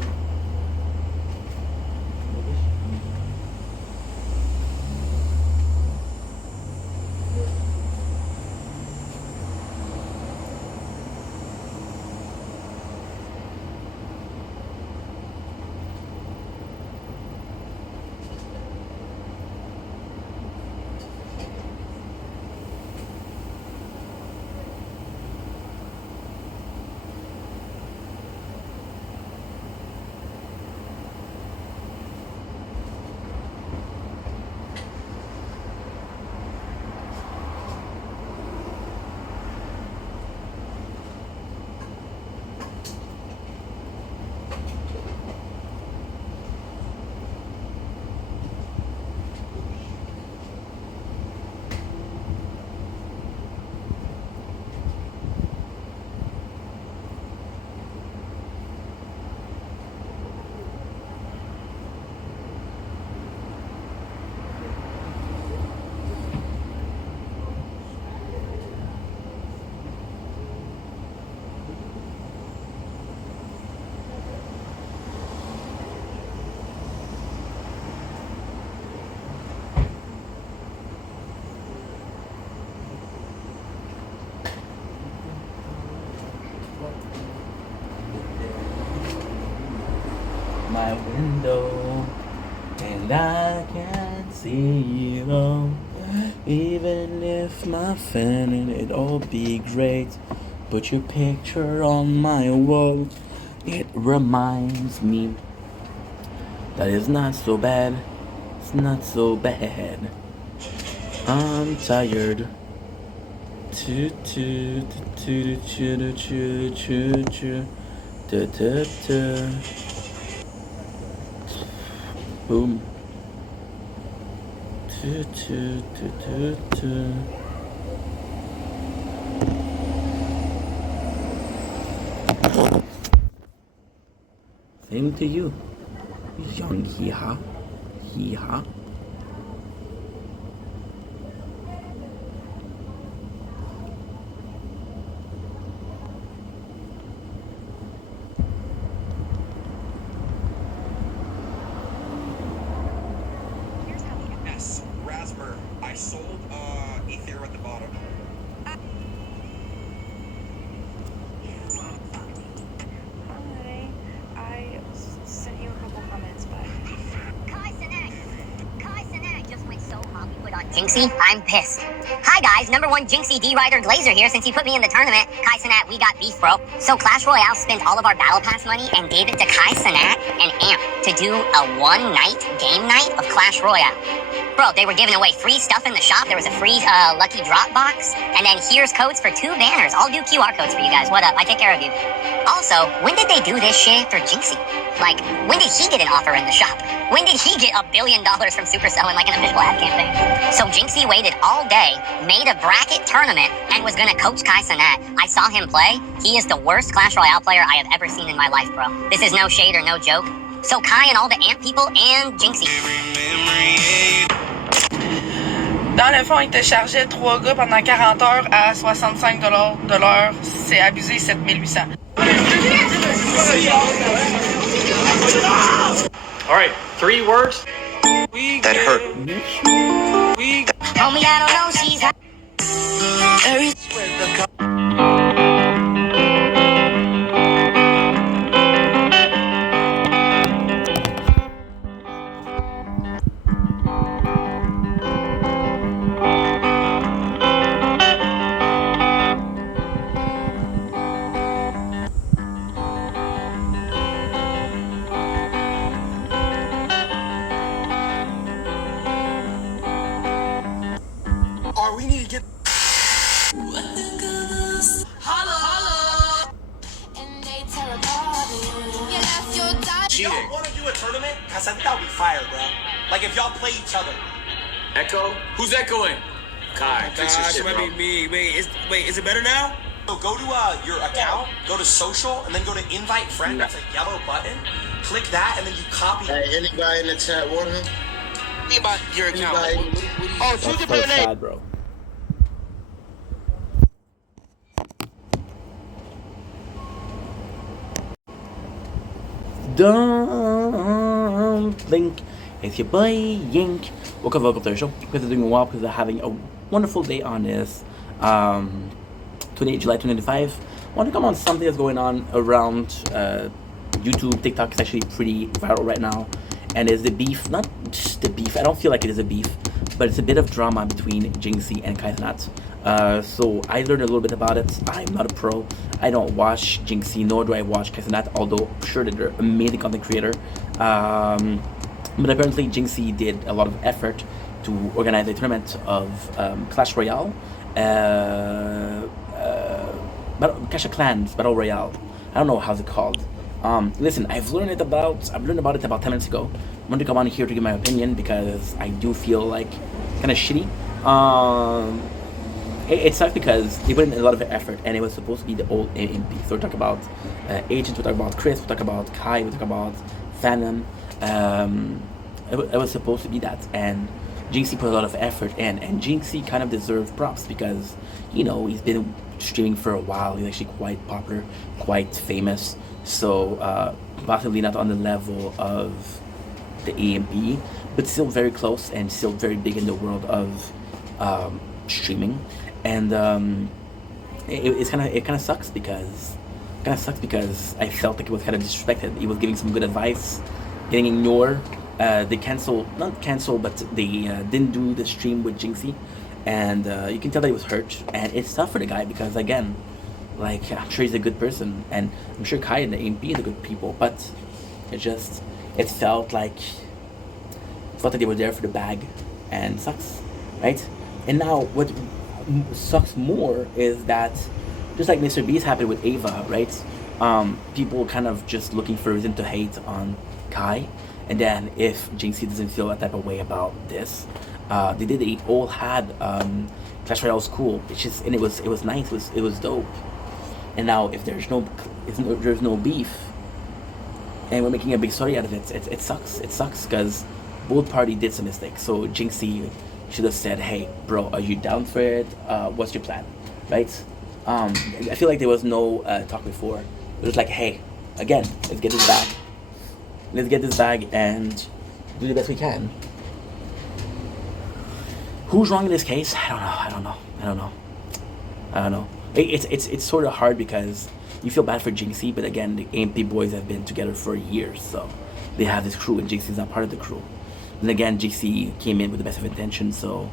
My window, and I can see it all. Even if my fan and it all be great, put your picture on my wall. It reminds me that it's not so bad. It's not so bad. I'm tired. Choo choo choo choo choo choo choo choo choo choo. Boom. Choo choo choo choo choo. Same to you, young hee-haw. Hee-haw. Yes, Raspberry. I sold Ether at the bottom. Jinxie, I'm pissed. Hi guys, number one Jinxie D-Rider Glazer here. Since you put me in the tournament, Kai Cenat, we got beef, bro. So Clash Royale spent all of our Battle Pass money and gave it to Kai Cenat and Amp to do a one-night game night of Clash Royale. Bro, they were giving away free stuff in the shop. There was a free lucky drop box. And then here's codes for 2 banners. I'll do QR codes for you guys. What up? I take care of you. Also, when did they do this shit for Jinxie? Like, when did he get an offer in the shop? When did he get $1 billion from Supercell in like an official ad campaign? So Jinxie waited all day, made a bracket tournament, and was gonna coach Kai Cenat. I saw him play. He is the worst Clash Royale player I have ever seen in my life, bro. This is no shade or no joke. So Kai and all the Amp people and Jinxie. Dans le fond, il te chargeait 3 gars pendant 40 heures à 65 $ de l'heure. C'est abusé, 7800. All right, 3 words. That hurt. Homie, I don't know, she's hot. We need to get. Cheating. Y'all want to do a tournament? Cause I think that would be fire, bro. Like if y'all play each other. Echo. Who's echoing? Kai. Fix your Gosh, shit, it might bro. be me. Wait, is it better now? So go to your account, go to social, and then go to invite friend. That's a yellow button. Click that, and then you copy. Hey, anybody in the chat want him? About your account. Oh, choose your player name. Sad, bro. Don't think it's your boy Yink. Welcome to the show. Because they're doing well, because they're having a wonderful day on this 28 July 2025. I want to come on something that's going on around YouTube. TikTok is actually pretty viral right now, and is the beef, not just the beef, I don't feel like it is a beef, but it's a bit of drama between Jinxie and Kai Cenat. So I learned a little bit about it. I'm not a pro. I don't watch Jinxie, nor do I watch Kai Cenat, although I'm sure that they're amazing content creator. But apparently Jinxie did a lot of effort to organize a tournament of Clash Royale, Clash of Clans Battle Royale. I don't know how's it called. Listen, I've learned about it about 10 minutes ago. I wanted to come on here to give my opinion because I do feel like kind of shitty. It sucks because they put in a lot of effort, and it was supposed to be the old AMP. So we talk about Agents, we talk about Chris, we talk about Kai, we talk about Phantom. It was supposed to be that, and Jinxie put a lot of effort in, and Jinxie kind of deserved props because, you know, he's been streaming for a while. He's actually quite popular, quite famous. So possibly not on the level of the AMP, but still very close and still very big in the world of streaming. And it kind of sucks because I felt like it was kind of disrespected. He was giving some good advice, getting ignored. They not cancel, but they didn't do the stream with Jinxie, and you can tell that he was hurt, and it's tough for the guy because, again, like, I'm sure he's a good person, and I'm sure Kai and the AMP are good people, but it felt like they were there for the bag, and it sucks, right? And now what sucks more is that, just like Mr. Beast happened with Ava, right? People kind of just looking for a reason to hate on Kai, and then if Jinxie doesn't feel that type of way about this, they all had Clash Royale was cool. It was nice. It was dope. And now if there's no beef, and we're making a big story out of it, it sucks. It sucks because both parties did some mistakes. So Jinxie should have said, "Hey, bro, are you down for it? What's your plan?" Right? I feel like there was no talk before. It was like, "Hey, again, let's get this bag. Let's get this bag and do the best we can." Who's wrong in this case? I don't know. It's sort of hard because you feel bad for Jinxie, but again, the AMP boys have been together for years, so they have this crew, and Jinxie's not part of the crew. And again, Jinxie came in with the best of intentions, so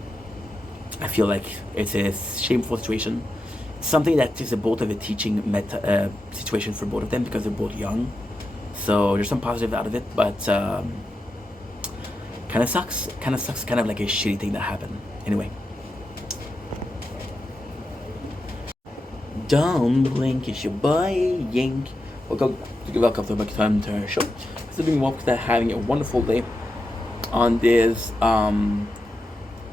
I feel like it's a shameful situation. Something that is both of a teaching situation for both of them because they're both young. So there's some positive out of it, but kind of sucks. Kind of like a shitty thing that happened. Anyway. Don't blink, it's your boy Yink. Welcome to my time to our show. So being welcome to having a wonderful day on this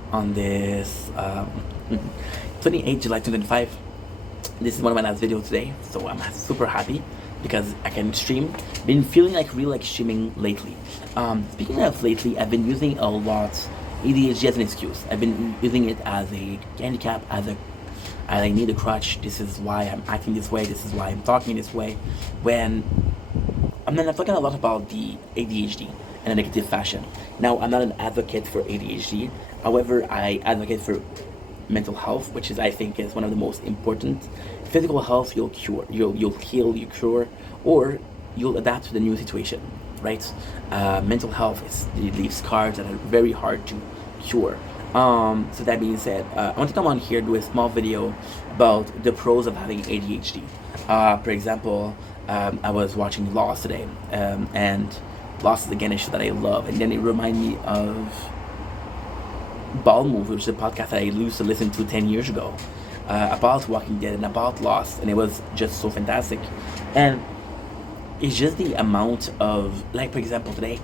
28 July 2025. This is one of my last videos today, so I'm super happy because I can stream. Been feeling like streaming lately. Speaking of lately, I've been using a lot ADHD as an excuse. I've been using it as a handicap, as I need a crutch. This is why I'm acting this way. This is why I'm talking this way. I'm talking a lot about the ADHD in a negative fashion. Now, I'm not an advocate for ADHD. However, I advocate for mental health, which I think is one of the most important. Physical health, you'll cure. You'll heal, you cure, or you'll adapt to the new situation, right? Mental health it leaves scars that are very hard to cure. So that being said, I want to come on here, do a small video about the pros of having ADHD. For example, I was watching Lost today, and Lost is again a show that I love, and then it reminded me of Ball Move, which is a podcast that I used to listen to 10 years ago, about Walking Dead and about Lost, and it was just so fantastic. And it's just the amount of, like, for example, today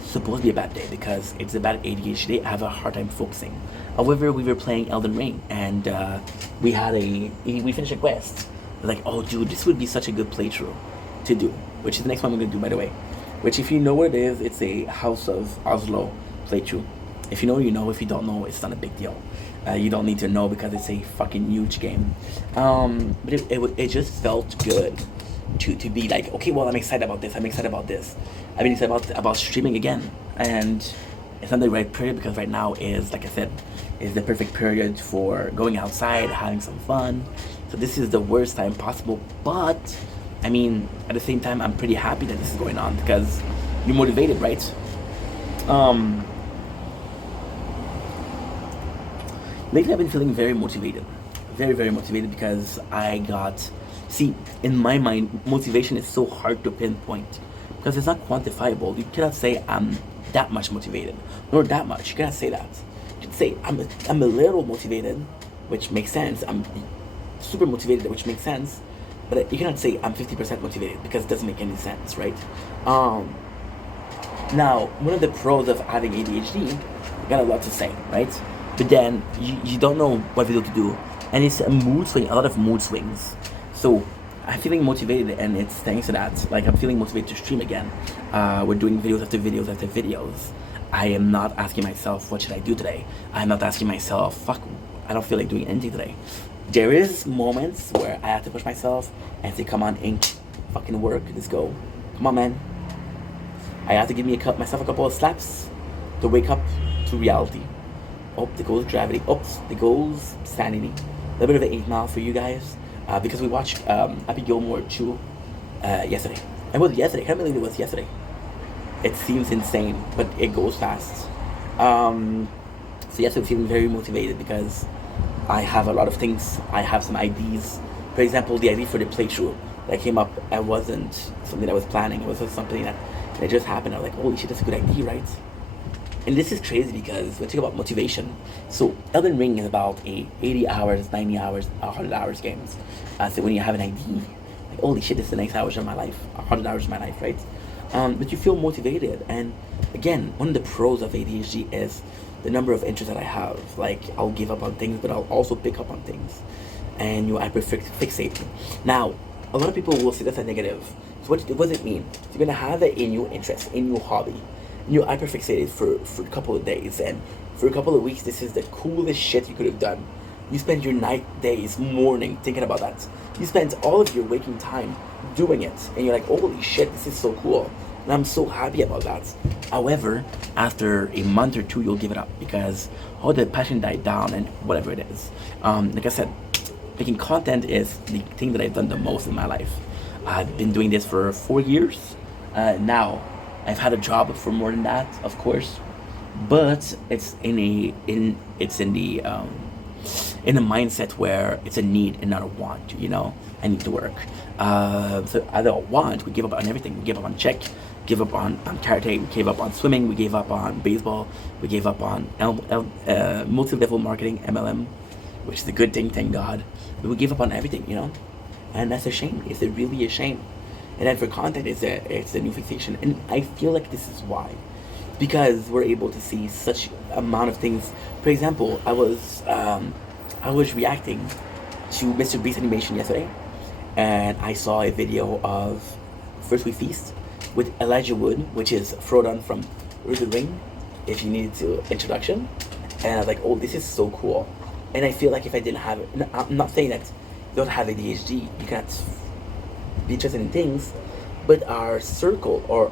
supposed to be a bad day because it's a bad ADHD. I have a hard time focusing. However, we were playing Elden Ring, and we finished a quest. Like, oh dude, this would be such a good playthrough to do, which is the next one I'm gonna do, by the way. Which, if you know what it is, it's a House of Oslo playthrough. If you know, you know. If you don't know, it's not a big deal. You don't need to know because it's a fucking huge game. But it just felt good to be like, okay, well, I'm excited about this. I'm excited about this. I've been excited about streaming again, and it's not the right period because right now is, like I said, is the perfect period for going outside, having some fun. So this is the worst time possible, but I mean, at the same time, I'm pretty happy that this is going on because you're motivated, right? Lately, I've been feeling very motivated, very, very motivated because in my mind, motivation is so hard to pinpoint because it's not quantifiable. You cannot say I'm that much motivated, nor that much. You cannot say that. You can say I'm a little motivated, which makes sense. I'm super motivated, which makes sense. But you cannot say I'm 50% motivated because it doesn't make any sense, right? Now, one of the pros of having ADHD, you got a lot to say, right? But then you don't know what video to do, and it's a mood swing, a lot of mood swings. So I'm feeling motivated, and it's thanks to that. Like, I'm feeling motivated to stream again. We're doing videos after videos after videos. I am not asking myself, what should I do today? I'm not asking myself, fuck, I don't feel like doing anything today. There is moments where I have to push myself and say, come on, Ink, fucking work, let's go. Come on, man. I have to give myself a couple of slaps to wake up to reality. Oh, there goes gravity. Oops, there goes sanity. A little bit of an 8 Mile for you guys. Because we watched Happy Gilmore 2 yesterday. It was yesterday. I can't believe it was yesterday. It seems insane, but it goes fast. So yes, I'm feeling very motivated because I have a lot of things. I have some ideas. For example, the idea for the playthrough that came up, I wasn't something I was planning. It was just something that just happened. I was like, holy shit, that's a good idea, right? And this is crazy because when you talk about motivation, so Elden Ring is about 80 hours, 90 hours, 100 hours games. So when you have an idea, like, holy shit, this is the next hours of my life, 100 hours of my life, right? But you feel motivated. And again, one of the pros of ADHD is the number of interests that I have. Like, I'll give up on things, but I'll also pick up on things. And you hyperfixate. Now, a lot of people will say that's a negative. So what does it mean? So you're gonna have a new interest, a new hobby. You're hyperfixated for a couple of days, and for a couple of weeks, this is the coolest shit you could have done. You spend your night, days, morning thinking about that. You spend all of your waking time doing it, and you're like, holy shit, this is so cool. And I'm so happy about that. However, after a month or two, you'll give it up because all the passion died down and whatever it is. Like I said, making content is the thing that I've done the most in my life. I've been doing this for 4 years now. I've had a job for more than that, of course, but it's in the in a mindset where it's a need and not a want. You know, I need to work. So I don't want. We give up on everything. We give up on check. Give up on karate. We gave up on swimming. We gave up on baseball. We gave up on multi-level marketing, MLM, which is a good thing, thank God. But we gave up on everything, you know, and that's a shame. It's really a shame. And then for content, it's a new fixation, and I feel like this is why, because we're able to see such amount of things. For example, I was reacting to Mr. Beast animation yesterday, and I saw a video of First We Feast with Elijah Wood, which is Frodon from Lord of the Ring, if you needed to introduction. And I was like, oh, this is so cool. And I feel like if I didn't have it, I'm not saying that you don't have ADHD, you can't be interested in things, but our circle or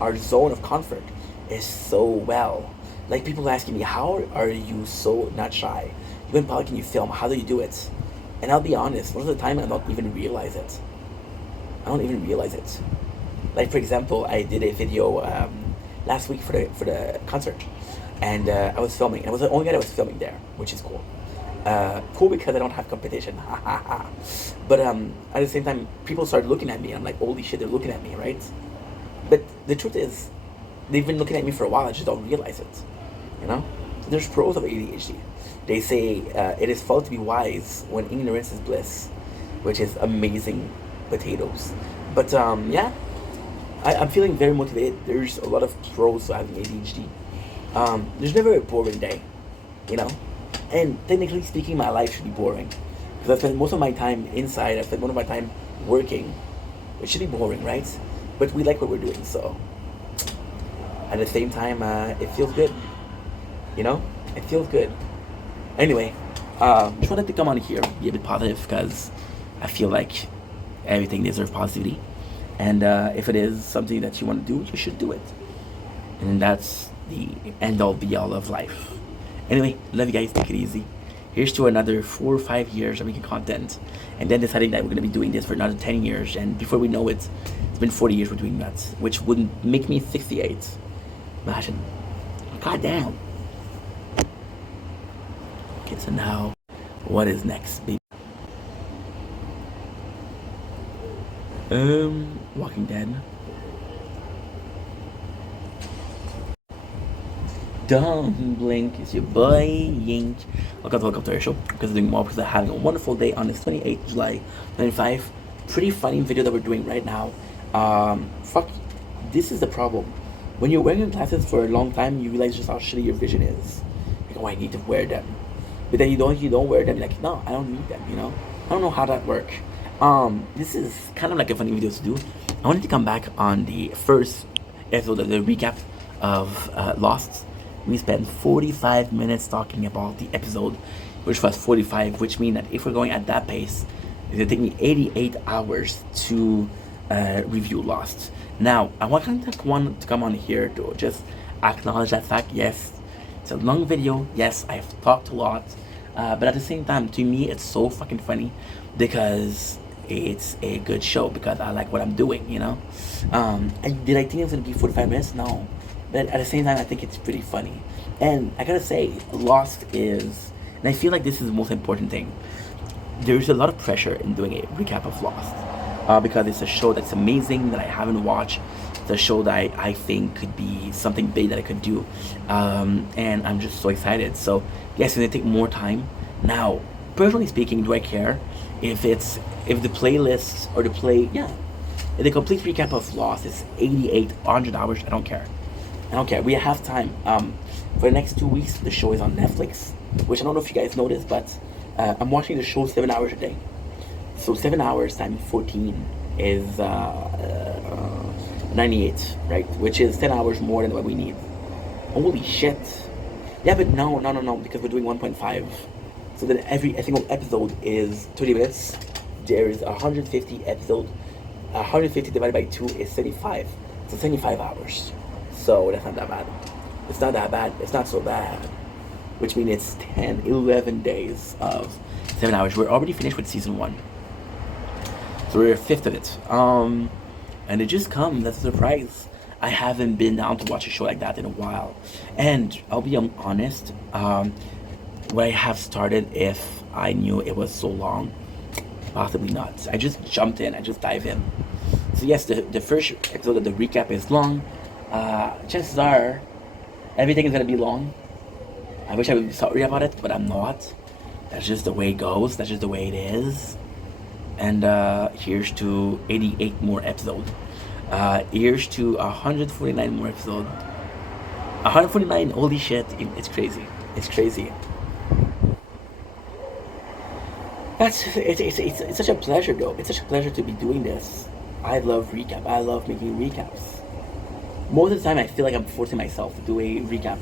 our zone of comfort is so well. Like people asking me, how are you so not shy? You in public and you film, how do you do it? And I'll be honest, most of the time I don't even realize it. Like for example, I did a video last week for the concert, and I was filming. And I was the only guy that was filming there, which is cool. Cool because I don't have competition. But at the same time, people started looking at me. I'm like, holy shit, they're looking at me, right? But the truth is, they've been looking at me for a while. I just don't realize it. You know, so there's pros of ADHD. They say it is folly to be wise when ignorance is bliss, which is amazing potatoes. But yeah, I'm feeling very motivated. There's a lot of pros to having ADHD. There's never a boring day, you know. And technically speaking, my life should be boring because I spend most of my time inside. I spend most of my time working. It should be boring, right? But we like what we're doing, so at the same time, it feels good. You know, it feels good. Anyway, just wanted to come on here, be a bit positive because I feel like everything deserves positivity. And if it is something that you want to do, you should do it. And that's the end-all be-all of life. Anyway, love you guys. Take it easy. Here's to another 4 or 5 years of making content, and then deciding that we're going to be doing this for another 10 years. And before we know it, it's been 40 years we're doing that, which would make me 68. Imagine. God damn. Okay, so now, what is next, baby? Walking Dead. Don't blink, it's your boy Yink. Welcome to our show. Because I'm doing more because I'm having a wonderful day on this 28th July 25. Pretty funny video that we're doing right now. This is the problem. When you're wearing your glasses for a long time, you realize just how shitty your vision is. Like, oh, I need to wear them. But then you don't wear them. You're like, no, I don't need them, you know? I don't know how that works. This is kind of like a funny video to do. I wanted to come back on the first episode of the recap of Lost. We spent 45 minutes talking about the episode, which was 45, which means that if we're going at that pace, it's going to take me 88 hours to review Lost. Now, I want to come on here to just acknowledge that fact. Yes, it's a long video. Yes, I've talked a lot. But at the same time, to me, it's so fucking funny because it's a good show, because I like what I'm doing, you know? And did I think it was going to be 45 minutes? No. But at the same time, I think it's pretty funny. And I gotta say, Lost is, and I feel like this is the most important thing, there's a lot of pressure in doing a recap of Lost. Because it's a show that's amazing, that I haven't watched. It's a show that I think could be something big that I could do. And I'm just so excited. So, yes, it's gonna take more time. Now, personally speaking, do I care if the playlist or if the complete recap of Lost is 100 hours? I don't care. We have time. For the next 2 weeks, the show is on Netflix, which I don't know if you guys noticed, but I'm watching the show 7 hours a day. So 7 hours times 14 is 98, right? Which is 10 hours more than what we need. Holy shit. Yeah, but no, because we're doing 1.5. So then every single episode is 30 minutes. There is 150 episodes. 150 divided by 2 is 75. So 75 hours. So that's not that bad. It's not that bad. It's not so bad. Which means it's 10, 11 days of 7 hours. We're already finished with season 1. So we're a fifth of it. And it just comes as a surprise. I haven't been down to watch a show like that in a while. And I'll be honest, would I have started if I knew it was so long? Possibly not. I just jumped in. I just dive in. So yes, the first episode of the recap is long. Chances are everything is gonna be long. I wish I would be sorry about it, but I'm not. That's just the way it goes. That's just the way it is. And here's to 88 more episodes. Here's to 149 more episodes. 149, holy shit, it's crazy. It's crazy. It's such a pleasure though. It's such a pleasure to be doing this. I love recap. I love making recaps. Most of the time I feel like I'm forcing myself to do a recap.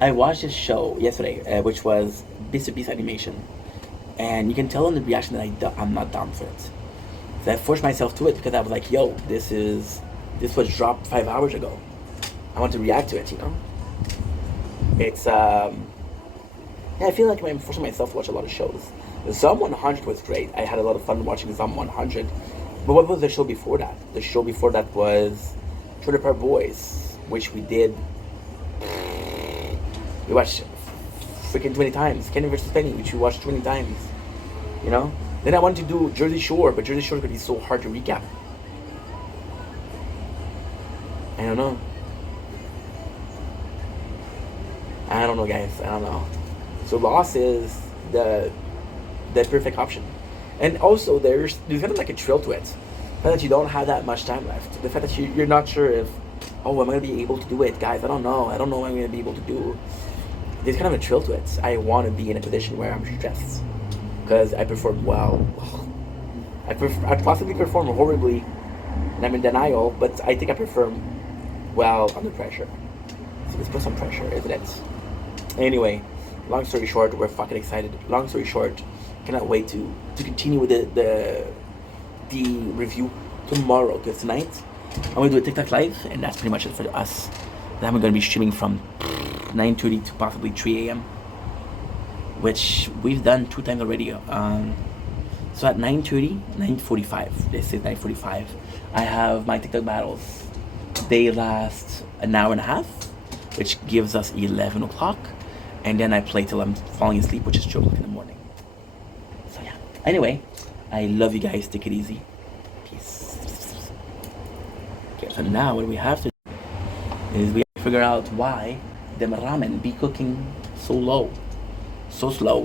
I watched this show yesterday, which was Mr. Beast Animation. And you can tell in the reaction that I'm not down for it. So I forced myself to it because I was like, yo, this was dropped 5 hours ago. I want to react to it, you know? It's, yeah, I feel like I'm forcing myself to watch a lot of shows. Zom 100 was great. I had a lot of fun watching Zom 100. But what was the show before that? The show before that was Trailer Park Boys, which we did. We watched freaking 20 times. Kenny vs. Penny, which we watched 20 times. You know? Then I wanted to do Jersey Shore, but Jersey Shore is going to be so hard to recap. I don't know. I don't know, guys. I don't know. So Lost is the perfect option. And also, there's kind of like a thrill to it. The fact that you don't have that much time left. The fact that you're not sure if, oh, am I going to be able to do it? Guys, I don't know. I don't know what I'm going to be able to do. There's kind of a thrill to it. I want to be in a position where I'm stressed. Because I perform well. I'd possibly perform horribly, and I'm in denial, but I think I perform well under pressure. So let's put some pressure, isn't it? Anyway, long story short, we're fucking excited. Long story short, cannot wait to continue with the review tomorrow. Because tonight, I'm going to do a TikTok live, and that's pretty much it for us. Then we're going to be streaming from 9:30 to possibly 3 a.m. which we've done 2 times already. So at 9:30, 9:45, this is 9:45, I have my TikTok battles. They last an hour and a half, which gives us 11 o'clock, and then I play till I'm falling asleep, which is 2 o'clock in the morning. So yeah, anyway, I love you guys, take it easy, peace. Okay, so now what we have to do is we have to figure out why the ramen be cooking so low. So slow.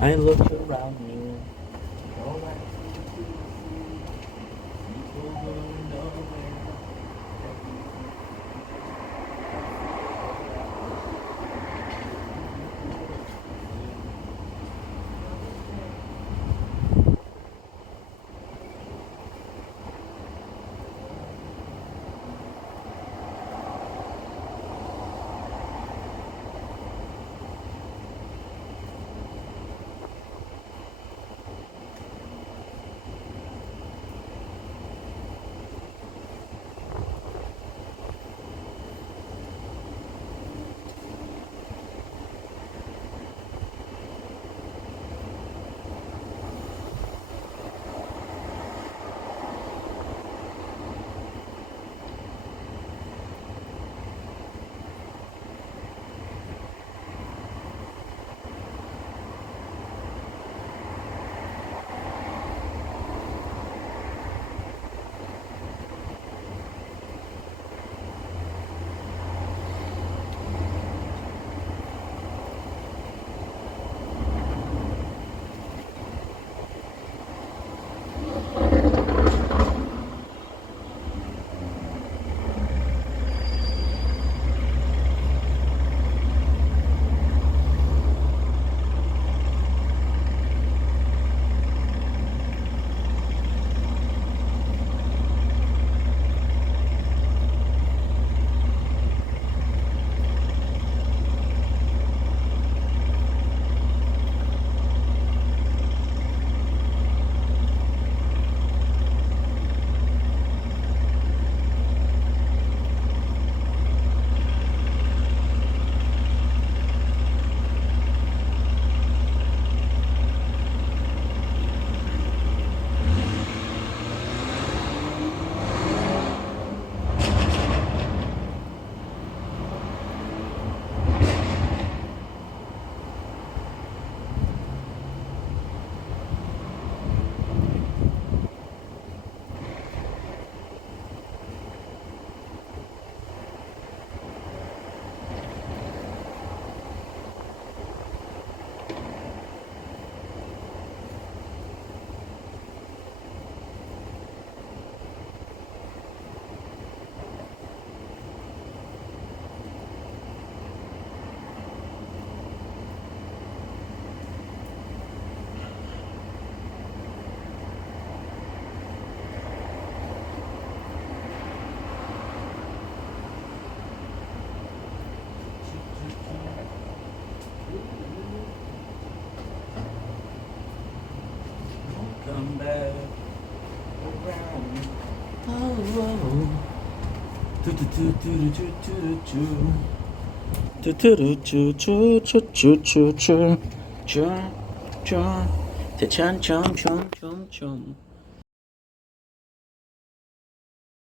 I look around me. Chum chum chum chum chum chum.